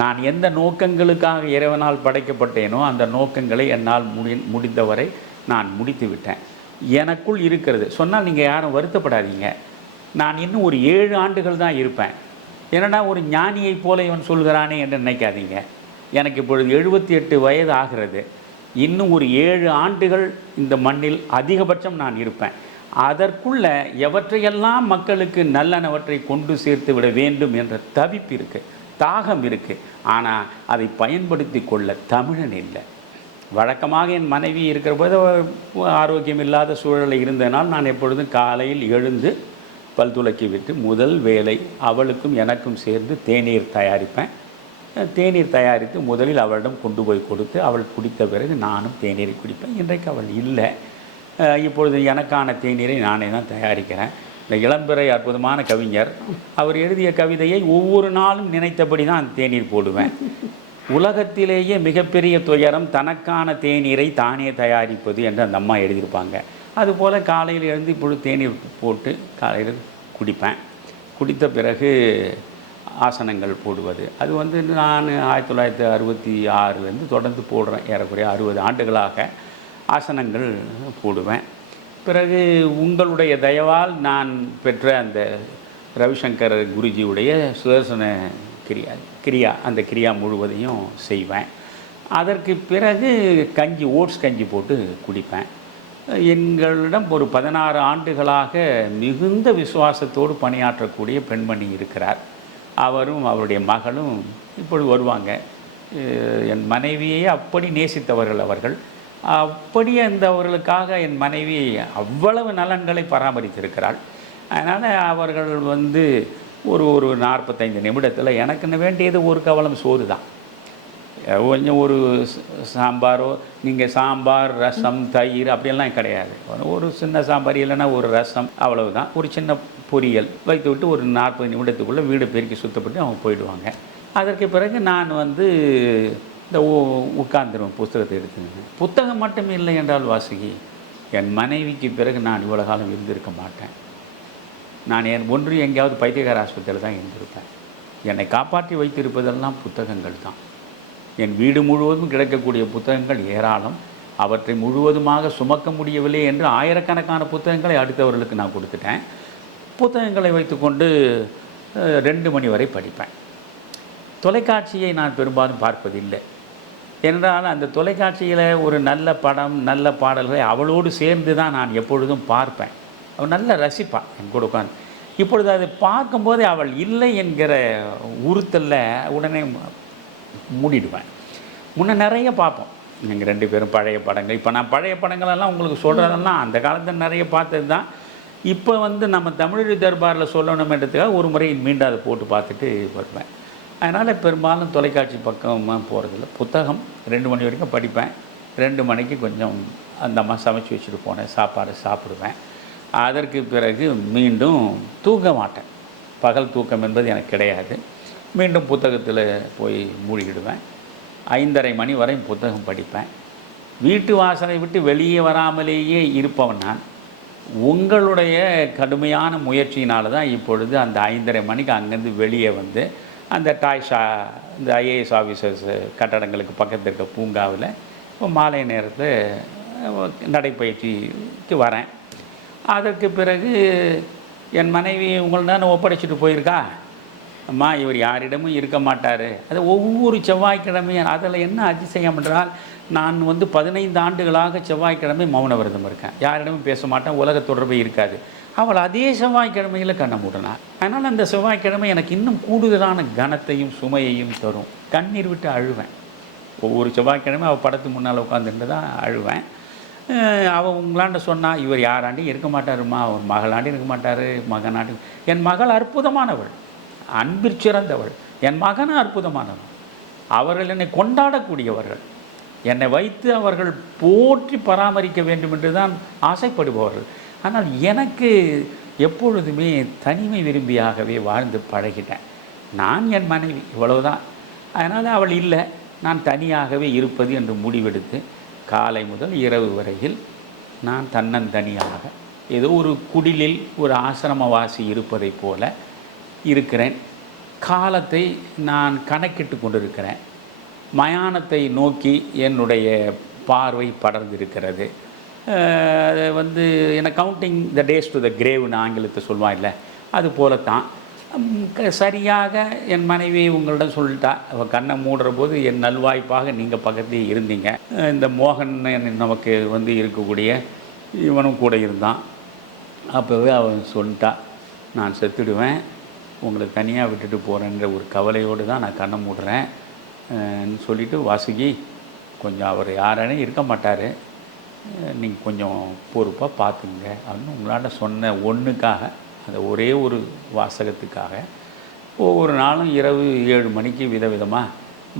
நான் எந்த நோக்கங்களுக்காக இறைவனால் படைக்கப்பட்டேனோ அந்த நோக்கங்களை என்னால் முடிந்தவரை நான் முடித்து விட்டேன். எனக்குள் இருக்கிறது சொன்னால் நீங்கள் யாரும் வருத்தப்படாதீங்க. நான் இன்னும் ஒரு 7 ஆண்டுகள் தான் இருப்பேன். என்னடா ஒரு ஞானியைப் போல இவன் சொல்கிறானே என்று நினைக்காதீங்க. எனக்கு இப்பொழுது 78 வயது ஆகிறது. இன்னும் ஒரு 7 ஆண்டுகள் இந்த மண்ணில் அதிகபட்சம் நான் இருப்பேன். அதற்குள்ள எவற்றையெல்லாம் மக்களுக்கு நல்லனவற்றை கொண்டு சேர்த்து விட வேண்டும் என்ற தவிப்பு இருக்குது, தாகம் இருக்குது. ஆனால் அதை பயன்படுத்தி கொள்ள தமிழன் இல்லை. வழக்கமாக என் மனைவி இருக்கிற போது ஆரோக்கியம் இல்லாத சூழலில் இருந்தனால் நான் எப்பொழுதும் காலையில் எழுந்து பல் துலக்கி விட்டு முதல் வேலை அவளுக்கும் எனக்கும் சேர்ந்து தேநீர் தயாரிப்பேன். தேநீர் தயாரித்து முதலில் அவளிடம் கொண்டு போய் கொடுத்து அவள் குடித்த பிறகு நானும் தேநீரை குடிப்பேன். இன்றைக்கு அவள் இல்லை. இப்பொழுது எனக்கான தேநீரை நானே தான் தயாரிக்கிறேன். இந்த இளம்பிறை அற்புதமான கவிஞர், அவர் எழுதிய கவிதையை ஒவ்வொரு நாளும் நினைத்தபடி தான் தேநீர் போடுவேன். உலகத்திலேயே மிகப்பெரிய துயரம் தனக்கான தேநீரை தானே தயாரிப்பது என்று அந்த அம்மா எழுதியிருப்பாங்க. அதுபோல் காலையில் எழுந்து இப்பொழுது தேநீர் போட்டு காலையில் குடிப்பேன். குடித்த பிறகு ஆசனங்கள் போடுவது, அது வந்து நான் 1966 தொடர்ந்து போடுறேன். ஏறக்குறைய 60 ஆண்டுகளாக ஆசனங்கள் போடுவேன். பிறகு உங்களுடைய தயவால் நான் பெற்ற அந்த ரவிசங்கர் குருஜியுடைய சுதர்சன கிரியா அந்த கிரியா முழுவதையும் செய்வேன். அதற்கு பிறகு கஞ்சி, ஓட்ஸ் கஞ்சி போட்டு குடிப்பேன். எங்களிடம் ஒரு 16 ஆண்டுகளாக மிகுந்த விசுவாசத்தோடு பணியாற்றக்கூடிய பெண்மணி இருக்கிறார். அவரும் அவருடைய மகளும் இப்பொழுது வருவாங்க. என் மனைவியை அப்படி நேசித்தவர்கள் அவர்கள். அப்படி அவர்களுக்காக என் மனைவி அவ்வளவு நலன்களை பராமரித்திருக்கிறாள். அதனால் அவர்கள் வந்து ஒரு 45 நிமிடத்தில் எனக்கு வேண்டியது ஒரு கவளம் சோறு தான். கொஞ்சம் ஒரு சாம்பாரோ, நீங்கள் சாம்பார் ரசம் தயிர் அப்படியெல்லாம் கிடையாது. ஒரு சின்ன சாம்பார் இல்லைன்னா ஒரு ரசம், அவ்வளவுதான். ஒரு சின்ன பொரியல் வைத்து விட்டு ஒரு 40 நிமிடத்துக்குள்ளே வீடு பெருக்கி சுத்தப்பட்டு அவங்க போயிடுவாங்க. அதற்கு பிறகு நான் வந்து இந்த உட்கார்ந்துருவேன், புத்தகத்தை எடுத்துங்க. புத்தகம் மட்டும் இல்லை என்றால் வாசுகி, என் மனைவிக்கு பிறகு நான் இவ்வளோ காலம் இருந்திருக்க மாட்டேன். நான் ஒன்று எங்கேயாவது பைத்தியகார ஆஸ்பத்திரியில் தான் இருந்திருப்பேன். என்னை காப்பாற்றி வைத்திருப்பதெல்லாம் புத்தகங்கள் தான். என் வீடு முழுவதும் கிடைக்கக்கூடிய புத்தகங்கள் ஏராளம். அவற்றை முழுவதுமாக சுமக்க முடியவில்லை என்று ஆயிரக்கணக்கான புத்தகங்களை அடுத்தவர்களுக்கு நான் கொடுத்துட்டேன். புத்தகங்களை வைத்துக்கொண்டு 2 மணி வரை படிப்பேன். தொலைக்காட்சியை நான் பெரும்பாலும் பார்ப்பதில்லை. என்றால் அந்த தொலைக்காட்சியில் ஒரு நல்ல படம், நல்ல பாடல்களை அவளோடு சேர்ந்து தான் நான் எப்பொழுதும் பார்ப்பேன். அவள் நல்ல ரசிப்பாள் என் கூட உட்காந்து. இப்பொழுது அதை பார்க்கும்போதே அவள் இல்லை என்கிற உறுத்தலில் உடனே மூடிடுவேன். முன்னே நிறைய பார்ப்போம் நீங்கள் 2 பேரும் பழைய படங்கள். இப்போ நான் பழைய படங்களெல்லாம் உங்களுக்கு சொல்கிறதெல்லாம் அந்த காலத்தில் நிறைய பார்த்தது தான். இப்போ வந்து நம்ம தமிழ் தர்பாரில் சொல்லணுமென்றதுக்காக ஒரு முறை மீண்டும் அதை போட்டு பார்த்துட்டு வருவேன். அதனால் பெரும்பாலும் தொலைக்காட்சி பக்கமாக போகிறதில்ல. புத்தகம் 2 மணி வரைக்கும் படிப்பேன். 2 மணிக்கு கொஞ்சம் அந்த அம்மா சமைச்சு வச்சுட்டு போனேன் சாப்பாடு சாப்பிடுவேன். அதற்கு பிறகு மீண்டும் தூங்க மாட்டேன். பகல் தூக்கம் என்பது எனக்கு கிடையாது. மீண்டும் புத்தகத்தில் போய் மூழ்கிடுவேன். 5:30 மணி வரை புத்தகம் படிப்பேன். வீட்டு வாசலை விட்டு வெளியே வராமலேயே இருப்பவன் நான். உங்களுடைய கடுமையான முயற்சியினால தான் இப்பொழுது அந்த 5:30 மணிக்கு அங்கேருந்து வெளியே வந்து அந்த இந்த ஐஏஎஸ் ஆஃபீஸர்ஸ் கட்டடங்களுக்கு பக்கத்தில் இருக்க பூங்காவில் மாலை நேரத்தில் நடைப்பயிற்சிக்கு வரேன். அதற்கு பிறகு என் மனைவி உங்களை தான் ஒப்படைச்சிட்டு போயிருக்கா, அம்மா இவர் யாரிடமும் இருக்க மாட்டார். அது ஒவ்வொரு செவ்வாய்க்கிழமையும் அதில் என்ன அதிசயம் என்றால், நான் வந்து 15 ஆண்டுகளாக செவ்வாய்க்கிழமை மௌன விரதம் இருக்கேன். யாரிடமும் பேச மாட்டேன், உலக தொடர்பே இருக்காது. அவள் அதே செவ்வாய்க்கிழமையில் கண்ணை மூடினாள். அதனால் அந்த செவ்வாய்க்கிழமை எனக்கு இன்னும் கூடுதலான கனத்தையும் சுமையையும் தரும். கண்ணீர் விட்டு அழுவேன். ஒவ்வொரு செவ்வாய்க்கிழமை அவள் படத்துக்கு முன்னால் உட்காந்துட்டு தான் அழுவேன். அவள் உங்களாண்ட சொன்னால் இவர் யாராண்டி இருக்க மாட்டாருமா, அவர் மகளாண்டி இருக்க மாட்டார், மகனாண்டி. என் மகள் அற்புதமானவள், அன்பிற் சிறந்தவள். என் மகனும் அற்புதமானவள். அவர்கள் என்னை கொண்டாடக்கூடியவர்கள். என்னை வைத்து அவர்கள் போற்றி பராமரிக்க வேண்டும் என்று தான் ஆசைப்படுபவர்கள். ஆனால் எனக்கு எப்பொழுதுமே தனிமை விரும்பியாகவே வாழ்ந்து பழகிட்டேன். நான் என் மனைவி இவ்வளவுதான். அதனால் அவள் இல்லை. நான் தனியாகவே இருப்பது என்று முடிவெடுத்து காலை முதல் இரவு வரையில் நான் தன்னந்தனியாக ஏதோ ஒரு குடிலில் ஒரு ஆசிரமவாசி இருப்பதைப் போல இருக்கிறேன். காலத்தை நான் கணக்கிட்டு கொண்டிருக்கிறேன். மயானத்தை நோக்கி என்னுடைய பார்வை படர்ந்திருக்கிறது. அது வந்து என்ன counting the days to the கிரேவ்னு ஆங்கிலத்தை சொல்லுவான் இல்லை, அது போலத்தான். சரியாக என் மனைவி உங்களிடம் சொல்லிட்டா. அவள் கண்ணை மூடுற போது என் நல்வாய்ப்பாக நீங்கள் பக்கத்துலேயே இருந்தீங்க. இந்த மோகன் நமக்கு வந்து இருக்கக்கூடிய இவனும் கூட இருந்தான். அப்போவே அவன் சொல்லிட்டா, நான் செத்துடுவேன், உங்களை தனியாக விட்டுட்டு போகிறேன்ற ஒரு கவலையோடு தான் நான் கண்ணை மூடுறேன் சொல்லிவிட்டு, வாசுகி கொஞ்சம் அவர் யாரும் இருக்க மாட்டார், நீங்கள் கொஞ்சம் பொறுப்பாக பார்த்துங்க அப்படின்னு உங்களால் சொன்ன ஒன்றுக்காக, அந்த ஒரே ஒரு வாசகத்துக்காக ஒவ்வொரு நாளும் இரவு 7 மணிக்கு விதவிதமாக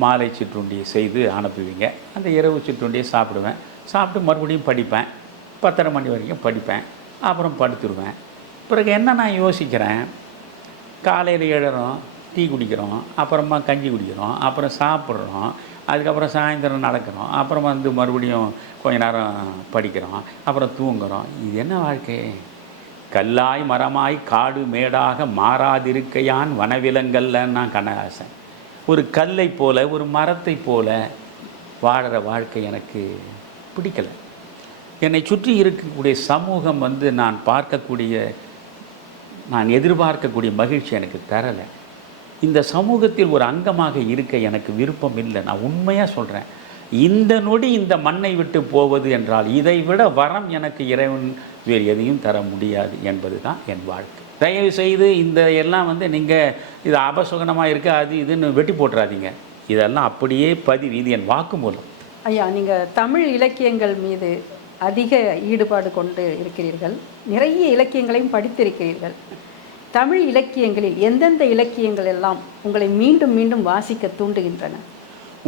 மாலை சிற்றுண்டியை செய்து அனுப்புவீங்க. அந்த இரவு சிற்றுண்டியை சாப்பிடுவேன். சாப்பிட்டு மறுபடியும் படிப்பேன். 10:30 மணி வரைக்கும் படிப்பேன். அப்புறம் படுத்துருவேன். பிறகு என்ன நான் யோசிக்கிறேன், காலையில் எழுறோம், டீ குடிக்கிறோம், அப்புறமா கஞ்சி குடிக்கிறோம், அப்புறம் சாப்பிட்றோம், அதுக்கப்புறம் சாயந்தரம் நடக்கிறோம், அப்புறம் வந்து மறுபடியும் கொஞ்ச நேரம் படிக்கிறோம், அப்புறம் தூங்குகிறோம். இது என்ன வாழ்க்கை? கல்லாய் மரமாய் காடு மேடாக மாறாதிருக்கையான் வனவிலங்கல்ல நான் கண்ணதாசன். ஒரு கல்லை போல ஒரு மரத்தை போல வாழற வாழ்க்கை எனக்கு பிடிக்கலை. என்னை சுற்றி இருக்கக்கூடிய சமூகம் வந்து நான் எதிர்பார்க்கக்கூடிய மகிழ்ச்சி எனக்கு தரலை. இந்த சமூகத்தில் ஒரு அங்கமாக இருக்க எனக்கு விருப்பம் இல்லை. நான் உண்மையாக சொல்கிறேன். இந்த நொடி இந்த மண்ணை விட்டு போவது என்றால் இதை விட வரம் எனக்கு இறைவன் வேறு எதையும் தர முடியாது என்பது தான் என் வாழ்க்கை. தயவு செய்து இந்த எல்லாம் வந்து நீங்கள் இது அபசுகனமாக இருக்க அது இதுன்னு வெட்டி போட்டுறாதீங்க. இதெல்லாம் அப்படியே பதிவு. இது என் வாக்குமூலம். ஐயா, நீங்கள் தமிழ் இலக்கியங்கள் மீது அதிக ஈடுபாடு கொண்டு இருக்கிறீர்கள். நிறைய இலக்கியங்களையும் படித்திருக்கிறீர்கள். தமிழ் இலக்கியங்களில் எந்தெந்த இலக்கியங்கள் எல்லாம் உங்களை மீண்டும் மீண்டும் வாசிக்க தூண்டுகின்றன?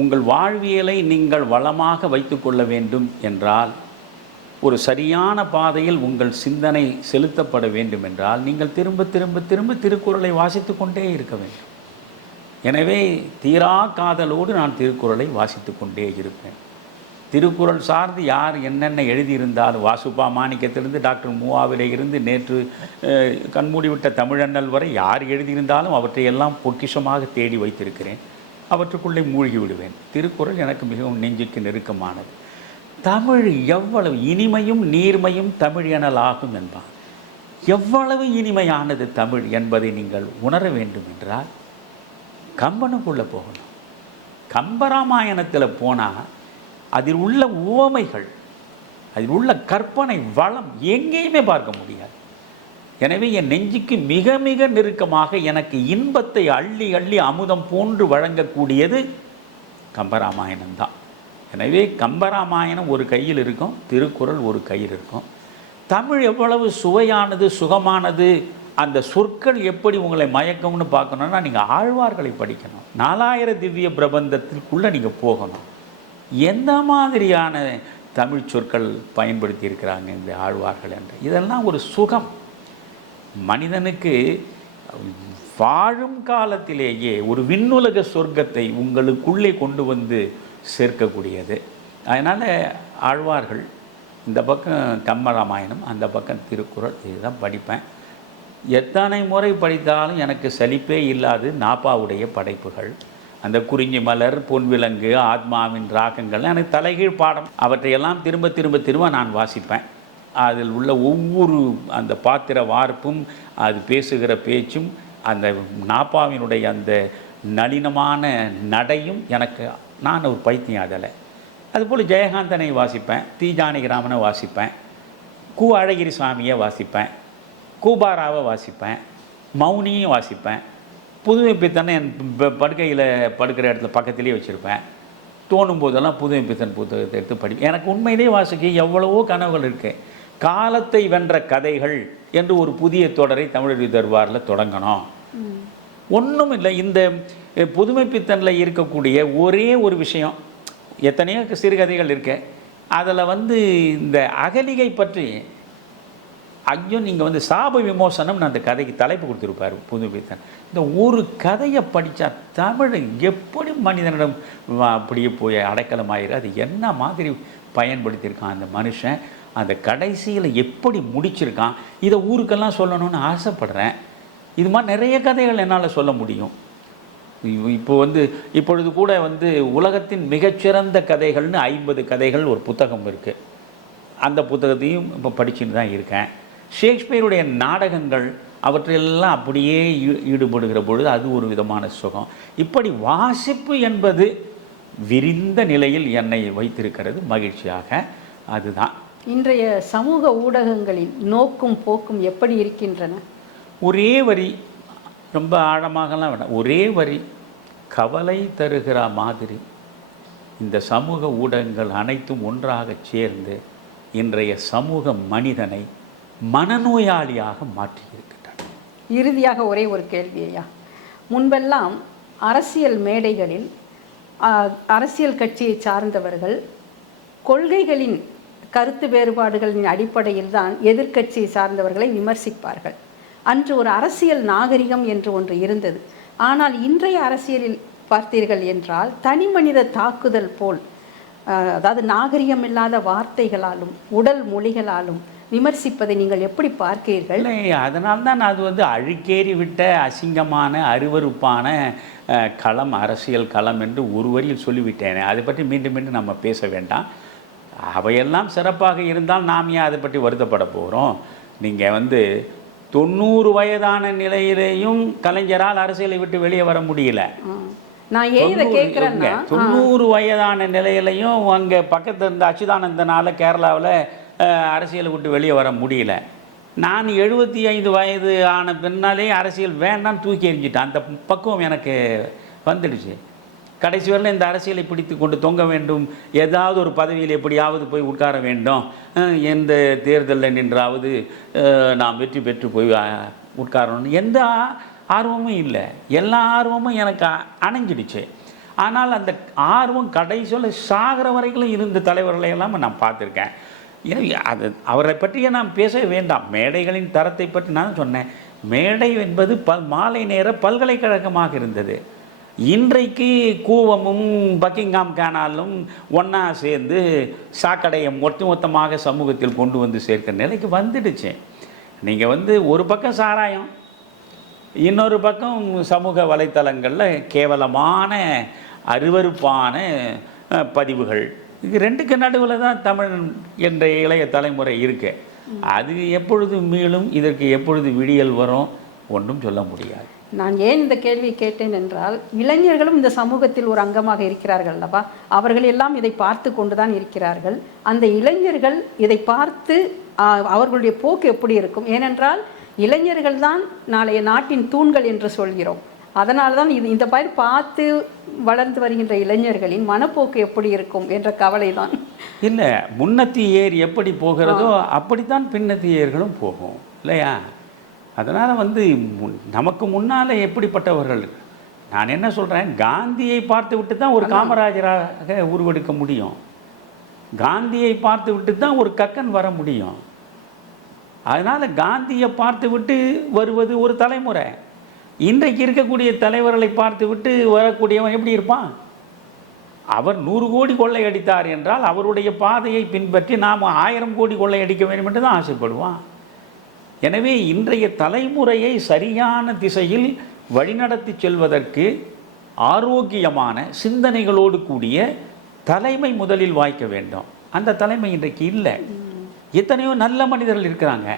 உங்கள் வாழ்வியலை நீங்கள் வளமாக வைத்துக்கொள்ள வேண்டும் என்றால், ஒரு சரியான பாதையில் உங்கள் சிந்தனை செலுத்தப்பட வேண்டும் என்றால், நீங்கள் திரும்ப திரும்ப திரும்ப திருக்குறளை வாசித்து கொண்டே இருக்க வேண்டும். எனவே தீரா காதலோடு நான் திருக்குறளை வாசித்து கொண்டே இருப்பேன். திருக்குறள் சார்ந்து யார் என்னென்ன எழுதியிருந்தாலும், வாசுப்பா மாணிக்கத்திலிருந்து டாக்டர் மூவாவிலே இருந்து நேற்று கண்மூடிவிட்ட தமிழண்ணல் வரை யார் எழுதியிருந்தாலும் அவற்றையெல்லாம் பொக்கிஷமாக தேடி வைத்திருக்கிறேன். அவற்றுக்குள்ளே மூழ்கி விடுவேன். திருக்குறள் எனக்கு மிகவும் நெஞ்சுக்கு நெருக்கமானது. தமிழ் எவ்வளவு இனிமையும் நீர்மையும் தமிழ் எனலாகும் என்பான். எவ்வளவு இனிமையானது தமிழ் என்பதை நீங்கள் உணர வேண்டும் என்றால் கம்பனுக்குள்ளே போகணும். கம்பராமாயணத்தில் போனால் அதில் உள்ள உவமைகள், அதில் உள்ள கற்பனை வளம் எங்கேயுமே பார்க்க முடியாது. எனவே என் நெஞ்சுக்கு மிக மிக நெருக்கமாக எனக்கு இன்பத்தை அள்ளி அள்ளி அமுதம் போன்று வழங்கக்கூடியது கம்பராமாயணம் தான். எனவே கம்பராமாயணம் ஒரு கையில் இருக்கும், திருக்குறள் ஒரு கையில் இருக்கும். தமிழ் எவ்வளவு சுவையானது, சுகமானது, அந்த சொற்கள் எப்படி உங்களை மயக்கம்னு பார்க்கணுன்னா நீங்கள் ஆழ்வார்களை படிக்கணும். 4000 திவ்ய பிரபந்தத்திற்குள்ளே நீங்கள் போகணும். எந்த மாதிரியான தமிழ் சொற்கள் பயன்படுத்தி இருக்கிறாங்க இந்த ஆழ்வார்கள் என்று. இதெல்லாம் ஒரு சுகம். மனிதனுக்கு வாழும் காலத்திலேயே ஒரு விண்ணுலக சொர்க்கத்தை உங்களுக்குள்ளே கொண்டு வந்து சேர்க்கக்கூடியது. அதனால் ஆழ்வார்கள் இந்த பக்கம் கம்பராமாயணம், அந்த பக்கம் திருக்குறள், இதுதான் படிப்பேன். எத்தனை முறை படித்தாலும் எனக்கு சலிப்பே இல்லாது நாப்பாவுடைய படைப்புகள், அந்த குறிஞ்சி மலர், பொன்விலங்கு, ஆத்மாவின் ராகங்கள் எனக்கு தலைகீழ் பாடம். அவற்றையெல்லாம் திரும்ப திரும்ப திரும்ப நான் வாசிப்பேன். அதில் உள்ள ஒவ்வொரு அந்த பாத்திர வார்ப்பும், அது பேசுகிற பேச்சும், அந்த நாப்பாவினுடைய அந்த நளினமான நடையும் எனக்கு, நான் ஒரு பைத்தியம் அதில். அதுபோல் ஜெயகாந்தனை வாசிப்பேன், தி ஜானகிராமனை வாசிப்பேன், கு அழகிரி சுவாமியை வாசிப்பேன், கூபாராவை வாசிப்பேன், மௌனியும் வாசிப்பேன். புதுமை பித்தனை என் படுக்கையில் படுக்கிற இடத்துல பக்கத்துலேயே வச்சுருப்பேன். தோணும் போதெல்லாம் புதுமை பித்தன் புத்தகத்தை எடுத்து படிப்பேன். எனக்கு உண்மையிலே வாசிக்க எவ்வளவோ கனவுகள் இருக்குது. காலத்தை வென்ற கதைகள் என்று ஒரு புதிய தொடரை தமிழருவி தர்பாரில் தொடங்கணும். ஒன்றும் இல்லை, இந்த புதுமை பித்தனில் இருக்கக்கூடிய ஒரே ஒரு விஷயம், எத்தனையோ சிறுகதைகள் இருக்கு, அதில் வந்து இந்த அகலிகை பற்றி ஐயோ நீங்கள் வந்து சாப விமோசனம்னு அந்த கதைக்கு தலைப்பு கொடுத்துருப்பார் புதுமைத்தன். இந்த ஒரு கதையை படித்தா தமிழ் எப்படி மனிதனிடம் அப்படியே போய் அடைக்கலமாயிரு, அது என்ன மாதிரி பயன்படுத்தியிருக்கான் அந்த மனுஷன், அந்த கடைசியில் எப்படி முடிச்சிருக்கான், இதை ஊருக்கெல்லாம் சொல்லணும்னு ஆசைப்படுறேன். இது மாதிரி நிறைய கதைகள் என்னால் சொல்ல முடியும். இப்போ வந்து இப்பொழுது கூட வந்து உலகத்தின் மிகச்சிறந்த கதைகள்னு 50 கதைகள் ஒரு புத்தகம் இருக்குது. அந்த புத்தகத்தையும் இப்போ படிச்சுட்டு தான் இருக்கேன். ஷேக்ஸ்பியருடைய நாடகங்கள் அவற்றையெல்லாம் அப்படியே ஈடுபடுகிற பொழுது அது ஒரு விதமான சுகம். இப்படி வாசிப்பு என்பது விரிந்த நிலையில் என்னை வைத்திருக்கிறது மகிழ்ச்சியாக. அதுதான் இன்றைய சமூக ஊடகங்களின் நோக்கும் போக்கும் எப்படி இருக்கின்றன? ஒரே வரி, ரொம்ப ஆழமாகலாம் வேண்டாம், ஒரே வரி, கவலை தருகிற மாதிரி இந்த சமூக ஊடகங்கள் அனைத்தும் ஒன்றாக சேர்ந்து இன்றைய சமூக மனிதனை மனநோயாளியாக மாற்றியிருக்கின்றன. இறுதியாக ஒரே ஒரு கேள்வியா, முன்பெல்லாம் அரசியல் மேடைகளில் அரசியல் கட்சியை சார்ந்தவர்கள் கொள்கைகளின் கருத்து வேறுபாடுகளின் அடிப்படையில் தான் எதிர்க்கட்சியை சார்ந்தவர்களை விமர்சிப்பார்கள். அன்று ஒரு அரசியல் நாகரிகம் என்று ஒன்று இருந்தது. ஆனால் இன்றைய அரசியலில் பார்த்தீர்கள் என்றால் தனி மனித தாக்குதல் போல், அதாவது நாகரிகம் இல்லாத வார்த்தைகளாலும் உடல் மொழிகளாலும் விமர்சிப்பதை நீங்கள் எப்படி பார்க்கிறீர்கள்? இல்லை, அதனால்தான் அது வந்து அழுக்கேறி விட்ட அசிங்கமான அருவருப்பான களம், அரசியல் களம் என்று ஒரு வரியில் சொல்லிவிட்டேனே. அதை பற்றி மீண்டும் மீண்டும் நம்ம பேச வேண்டாம். அவையெல்லாம் சிறப்பாக இருந்தால் நாம் ஏன் அதை பற்றி வருத்தப்பட போகிறோம்? நீங்கள் வந்து 90 வயதான நிலையிலேயும் கலைஞரால் அரசியலை விட்டு வெளியே வர முடியல. நான் ஏன் இதை கேட்குறேன்னா, 90 வயதான நிலையிலையும் அங்கே பக்கத்தில் இருந்த அச்சுதானந்தனால கேரளாவில் அரசியலை விட்டு வெளியே வர முடியல. நான் 75 வயது ஆன பின்னாலே அரசியல் வேண்டாம் தூக்கி எறிஞ்சிட்டேன். அந்த பக்குவம் எனக்கு வந்துடுச்சு. கடைசி வரையில் இந்த அரசியலை பிடித்து கொண்டு தொங்க வேண்டும், ஏதாவது ஒரு பதவியில் எப்படியாவது போய் உட்கார வேண்டும், எந்த தேர்தலில் நின்றாவது நான் வெற்றி பெற்று போய் உட்காரணும், எந்த ஆர்வமும் இல்லை. எல்லா ஆர்வமும் எனக்கு அணைஞ்சிடுச்சு. ஆனால் அந்த ஆர்வம் கடைசியில் சாகிற வரைக்கும் இருந்த தலைவர்களையெல்லாம் நான் பார்த்துருக்கேன். அது அவரை பற்றியே நாம் பேச வேண்டாம். மேடைகளின் தரத்தை பற்றி நான் சொன்னேன். மேடை என்பது மாலை நேர பல்கலைக்கழகமாக இருந்தது. இன்றைக்கு கூவமும் பக்கிங்காம் கேனாலும் ஒன்றா சேர்ந்து சாக்கடையை மொத்தமாக சமூகத்தில் கொண்டு வந்து சேர்க்கிற நிலைக்கு வந்துடுச்சு. நீங்கள் வந்து ஒரு பக்கம் சாராயம், இன்னொரு பக்கம் சமூக வலைத்தளங்களில் கேவலமான அருவருப்பான பதிவுகள், இது ரெண்டுக்கு நடுவில் தான் தமிழ் என்ற இளைய தலைமுறை இருக்கு. அது எப்பொழுது மீளும், இதற்கு எப்பொழுது விடியல் வரும், ஒன்றும் சொல்ல முடியாது. நான் ஏன் இந்த கேள்வியை கேட்டேன் என்றால், இளைஞர்களும் இந்த சமூகத்தில் ஒரு அங்கமாக இருக்கிறார்கள் அல்லவா? அவர்கள் எல்லாம் இதை பார்த்து கொண்டு தான் இருக்கிறார்கள். அந்த இளைஞர்கள் இதை பார்த்து அவர்களுடைய போக்கு எப்படி இருக்கும்? ஏனென்றால் இளைஞர்கள் தான் நாளைய நாட்டின் தூண்கள் என்று சொல்கிறோம். அதனால தான் இந்த மாதிரி பார்த்து வளர்ந்து வருகின்ற இளைஞர்களின் மனப்போக்கு எப்படி இருக்கும் என்ற கவலை தான். இல்லை, முன்னத்தி ஏர் எப்படி போகிறதோ அப்படித்தான் பின்னத்தி ஏர்களும் போகும் இல்லையா? அதனால் வந்து நமக்கு முன்னால் எப்படிப்பட்டவர்கள், நான் என்ன சொல்கிறேன், காந்தியை பார்த்து விட்டு தான் ஒரு காமராஜராக உருவெடுக்க முடியும். காந்தியை பார்த்து விட்டு தான் ஒரு கக்கன் வர முடியும். அதனால் காந்தியை பார்த்து விட்டு வருவது ஒரு தலைமுறை. இன்றைக்கு இருக்கக்கூடிய தலைவர்களை பார்த்து விட்டு வரக்கூடியவன் எப்படி இருப்பான்? அவர் 100 கோடி கொள்ளையடித்தார் என்றால் அவருடைய பாதையை பின்பற்றி நாம் 1000 கோடி கொள்ளையடிக்க வேண்டும் என்று தான் ஆசைப்படுவான். எனவே இன்றைய தலைமுறையை சரியான திசையில் வழிநடத்தி செல்வதற்கு ஆரோக்கியமான சிந்தனைகளோடு கூடிய தலைமை முதலில் வாய்க்க வேண்டும். அந்த தலைமை இன்றைக்கு இல்லை. எத்தனையோ நல்ல மனிதர்கள் இருக்கிறாங்க,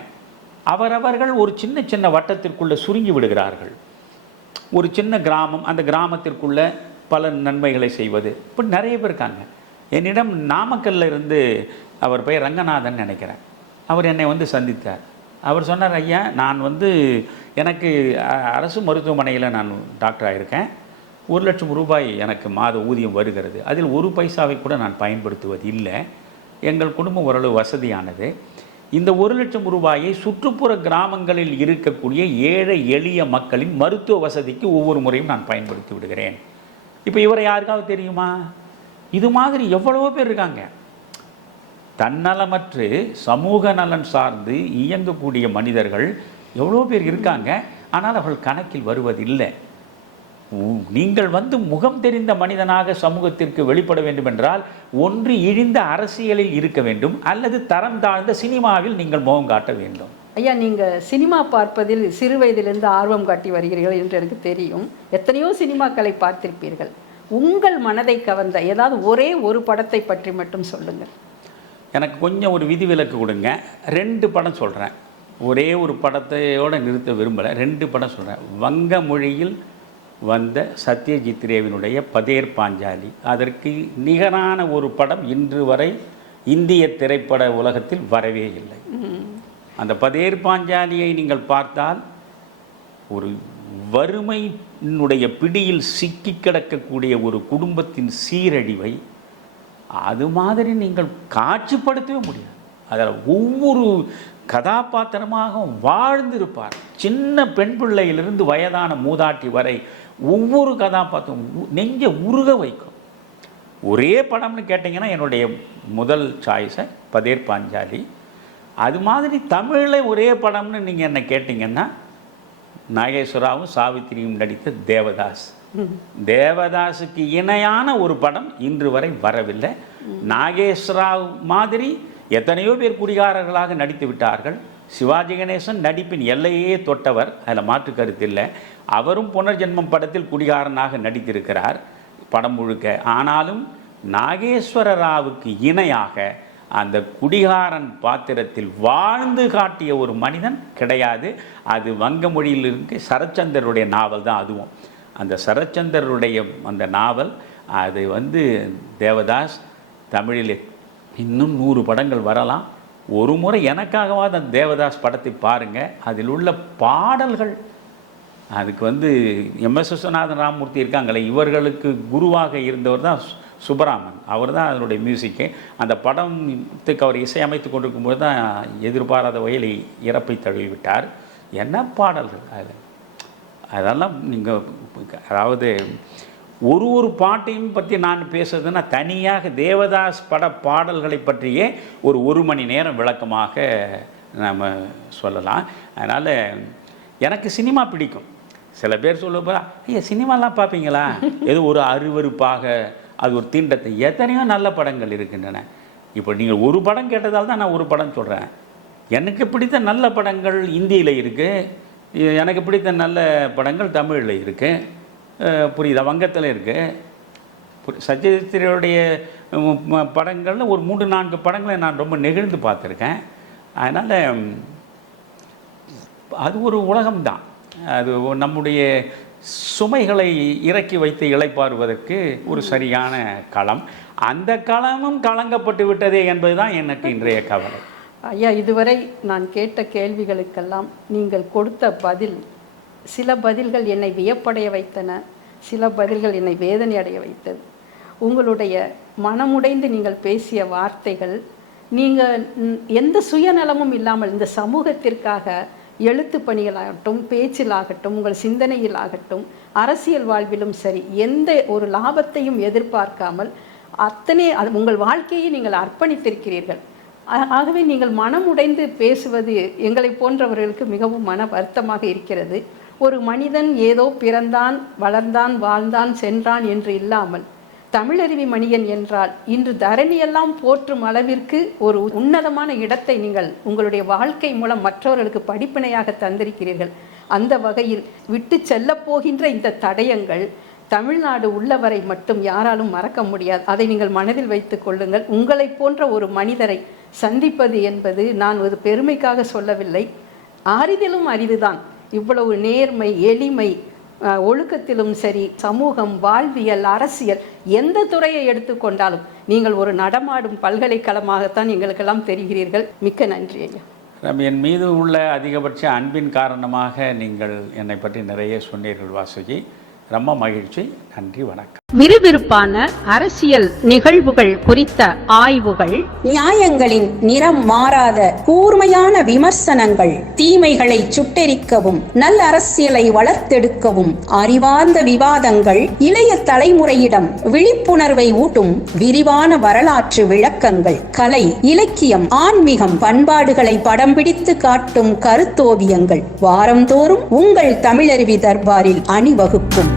அவரவர்கள் ஒரு சின்ன சின்ன வட்டத்திற்குள்ளே சுருங்கி விடுகிறார்கள். ஒரு சின்ன கிராமம், அந்த கிராமத்திற்குள்ளே பல நன்மைகளை செய்வது, இப்படி நிறைய பேர் இருக்காங்க. என்னிடம் நாமக்கல்ல இருந்து, அவர் பெயர் ரங்கநாதன் நினைக்கிறேன், அவர் என்னை வந்து சந்தித்தார். அவர் சொன்னார், ஐயா நான் வந்து எனக்கு அரசு மருத்துவமனையில் நான் டாக்டராக இருக்கேன், 1 லட்சம் ரூபாய் எனக்கு மாத ஊதியம் வருகிறது, அதில் 1 பைசாவை கூட நான் பயன்படுத்துவது இல்லை, எங்கள் குடும்பம் ஓரளவு வசதியானது, இந்த 1 லட்சம் ரூபாயை சுற்றுப்புற கிராமங்களில் இருக்கக்கூடிய ஏழை எளிய மக்களின் மருத்துவ வசதிக்கு ஒவ்வொரு முறையும் நான் பயன்படுத்தி விடுகிறேன். இப்போ இவரை யாருக்காவது தெரியுமா? இது மாதிரி எவ்வளவோ பேர் இருக்காங்க. தன்னலமற்று சமூக நலன் சார்ந்து இயங்கக்கூடிய மனிதர்கள் எவ்வளோ பேர் இருக்காங்க. ஆனால் அவர்கள் கணக்கில் வருவதில்லை. நீங்கள் முகம் தெரிந்த மனிதனாக சமூகத்திற்கு வெளிப்பட வேண்டும் என்றால் ஒன்று இழிந்த அரசியலில் இருக்க வேண்டும், அல்லது தரம் தாழ்ந்த சினிமாவில் நீங்கள் முகம் காட்ட வேண்டும். ஐயா, நீங்கள் சினிமா பார்ப்பதில் சிறு வயதிலிருந்து ஆர்வம் காட்டி வருகிறீர்கள் என்று எனக்கு தெரியும். எத்தனையோ சினிமாக்களை பார்த்திருப்பீர்கள். உங்கள் மனதை கவர்ந்த ஏதாவது ஒரே ஒரு படத்தை பற்றி மட்டும் சொல்லுங்கள். எனக்கு கொஞ்சம் ஒரு விதிவிலக்கு கொடுங்க. 2 படம் சொல்கிறேன். ஒரே ஒரு படத்தையோடு நிறுத்த விரும்பலை. 2 படம் சொல்கிறேன். வங்க மொழியில் வந்த சத்யஜித் ரேவினுடைய பதேர் பாஞ்சாலி, அதற்கு நிகரான ஒரு படம் இன்று வரை இந்திய திரைப்பட உலகத்தில் வரவே இல்லை. அந்த பதேர் பாஞ்சாலியை நீங்கள் பார்த்தால் ஒரு வறுமையினுடைய பிடியில் சிக்கி கிடக்கக்கூடிய ஒரு குடும்பத்தின் சீரழிவை அது மாதிரி நீங்கள் காட்சிப்படுத்தவே முடியாது. அதில் ஒவ்வொரு கதாபாத்திரமாக வாழ்ந்திருப்பார். சின்ன பெண் பிள்ளையிலிருந்து வயதான மூதாட்டி வரை ஒவ்வொரு கதாபாத்திரம் நெஞ்ச உருக வைக்கும். ஒரே படம்னு கேட்டிங்கன்னா என்னுடைய முதல் சாய்ஸை பதேர் பாஞ்சாலி. அது மாதிரி தமிழில் ஒரே படம்னு நீங்கள் என்ன கேட்டிங்கன்னா நாகேஸ்வராவும் சாவித்திரியும் நடித்த தேவதாஸ். தேவதாஸுக்கு இணையான ஒரு படம் இன்று வரை வரவில்லை. நாகேஸ்வரா மாதிரி எத்தனையோ பேர் குடிகாரர்களாக நடித்து விட்டார்கள். சிவாஜி கணேசன் நடிப்பின் எல்லையே தொட்டவர், அதில் மாற்று கருத்து இல்லை. அவரும் புனர்ஜென்மம் படத்தில் குடிகாரனாக நடித்திருக்கிறார் படம் முழுக்க. ஆனாலும் நாகேஸ்வர ராவுக்கு இணையாக அந்த குடிகாரன் பாத்திரத்தில் வாழ்ந்து காட்டிய ஒரு மனிதன் கிடையாது. அது வங்க மொழியில் இருக்கு சரச்சந்தருடைய நாவல் தான். அதுவும் அந்த சரச்சந்தருடைய அந்த நாவல் அது தேவதாஸ். தமிழில் இன்னும் 100 படங்கள் வரலாம். ஒரு முறை எனக்காகவாது அந்த தேவதாஸ் படத்தை பாருங்கள். அதில் உள்ள பாடல்கள், அதுக்கு எம்எஸ் விஸ்வநாதன் ராமமூர்த்தி இருக்காங்களே, இவர்களுக்கு குருவாக இருந்தவர் தான் சுப்பராமன். அவர் தான் அதனுடைய மியூசிக்கு. அந்த படத்துக்கு அவர் இசையமைத்து கொண்டிருக்கும்போது தான் எதிர்பாராத வகையில் இறப்பை தழுவிவிட்டார். என்ன பாடல்கள் அதில்! அதெல்லாம் நீங்கள் அதாவது ஒரு பாட்டையும் பற்றி நான் பேசுறதுன்னா தனியாக தேவதாஸ் பட பாடல்களை பற்றியே ஒரு மணி நேரம் விளக்கமாக நம்ம சொல்லலாம். அதனால் எனக்கு சினிமா பிடிக்கும். சில பேர் சொல்லுவா, ஐயா சினிமாலாம் பார்ப்பீங்களா? ஏதோ ஒரு அருவருப்பாக, அது ஒரு தீண்டத்தை. எத்தனையோ நல்ல படங்கள் இருக்கின்றன. இப்போ நீங்கள் ஒரு படம் கேட்டதால் தான் நான் ஒரு படம் சொல்கிறேன். எனக்கு பிடித்த நல்ல படங்கள் இந்தியில் இருக்குது. எனக்கு பிடித்த நல்ல படங்கள் தமிழில் இருக்குது. புரியுதா? வங்கத்தில் இருக்குது. சத்யஜித்துடைய படங்களில் ஒரு 3-4 படங்களை நான் ரொம்ப நெகிழ்ந்து பார்த்துருக்கேன். அதனால் அது ஒரு உலகம்தான். அது நம்முடைய சுமைகளை இறக்கி வைத்து இளைப்பாறுவதற்கு ஒரு சரியான களம். அந்த களமும் கலங்கப்பட்டு விட்டதே என்பதுதான் எனக்கு இன்றைய கவலை. ஐயா, இதுவரை நான் கேட்ட கேள்விகளுக்கெல்லாம் நீங்கள் கொடுத்த பதில், சில பதில்கள் என்னை வியப்படைய வைத்தன, சில பதில்கள் என்னை வேதனை அடைய வைத்தது. உங்களுடைய மனமுடைந்து நீங்கள் பேசிய வார்த்தைகள், நீங்கள் எந்த சுயநலமும் இல்லாமல் இந்த சமூகத்திற்காக எழுத்து பணிகளாகட்டும், பேச்சிலாகட்டும், உங்கள் சிந்தனையிலாகட்டும், அரசியல் வாழ்விலும் சரி, எந்த ஒரு லாபத்தையும் எதிர்பார்க்காமல் அத்தனை உங்கள் வாழ்க்கையை நீங்கள் அர்ப்பணித்திருக்கிறீர்கள். ஆகவே நீங்கள் மனமுடைந்து பேசுவது எங்களை போன்றவர்களுக்கு மிகவும் மன வருத்தமாக இருக்கிறது. ஒரு மனிதன் ஏதோ பிறந்தான், வளர்ந்தான், வாழ்ந்தான், சென்றான் என்று இல்லாமல் தமிழருவி மணியன் என்றால் இன்று தரணியெல்லாம் போற்றும் அளவிற்கு ஒரு உன்னதமான இடத்தை நீங்கள் உங்களுடைய வாழ்க்கை மூலம் மற்றவர்களுக்கு படிப்பினையாக தந்திருக்கிறீர்கள். அந்த வகையில் விட்டு செல்ல போகின்ற இந்த தடயங்கள் தமிழ்நாடு உள்ளவரை மட்டும் யாராலும் மறக்க முடியாது. அதை நீங்கள் மனதில் வைத்துக் கொள்ளுங்கள். உங்களை போன்ற ஒரு மனிதரை சந்திப்பது என்பது நான் ஒரு பெருமைக்காக சொல்லவில்லை, அரிதிலும் அரிதுதான். இவ்வளவு நேர்மை, எளிமை, ஒழுக்கத்திலும் சரி, சமூகம், வாழ்வியல், அரசியல், எந்த துறையை எடுத்துக்கொண்டாலும் நீங்கள் ஒரு நடமாடும் பல்கலைக்கழகமாகத்தான் எங்களுக்கெல்லாம் தெரிகிறீர்கள். மிக்க நன்றி ஐயா. என் மீது உள்ள அதிகபட்ச அன்பின் காரணமாக நீங்கள் என்னை பற்றி நிறைய சொன்னீர்கள் வாசுகி. ரொம்ப மகிழ்ச்சி. நன்றி, வணக்கம். விறுவிறுப்பான அரசியல் நிகழ்வுகள் குறித்த ஆய்வுகள், நியாயங்களின் நிறம் மாறாத கூர்மையான விமர்சனங்கள், தீமைகளை சுட்டெரிக்கவும் நல்ல அரசியலை வளர்த்தெடுக்கவும் அறிவார்ந்த விவாதங்கள், இளைய தலைமுறையிடம் விழிப்புணர்வை ஊட்டும் விரிவான வரலாற்று விளக்கங்கள், கலை, இலக்கியம், ஆன்மீகம், பண்பாடுகளை படம் பிடித்து காட்டும் கருத்தோவியங்கள் வாரந்தோறும் உங்கள் தமிழருவி தர்பாரில் அணிவகுக்கும்.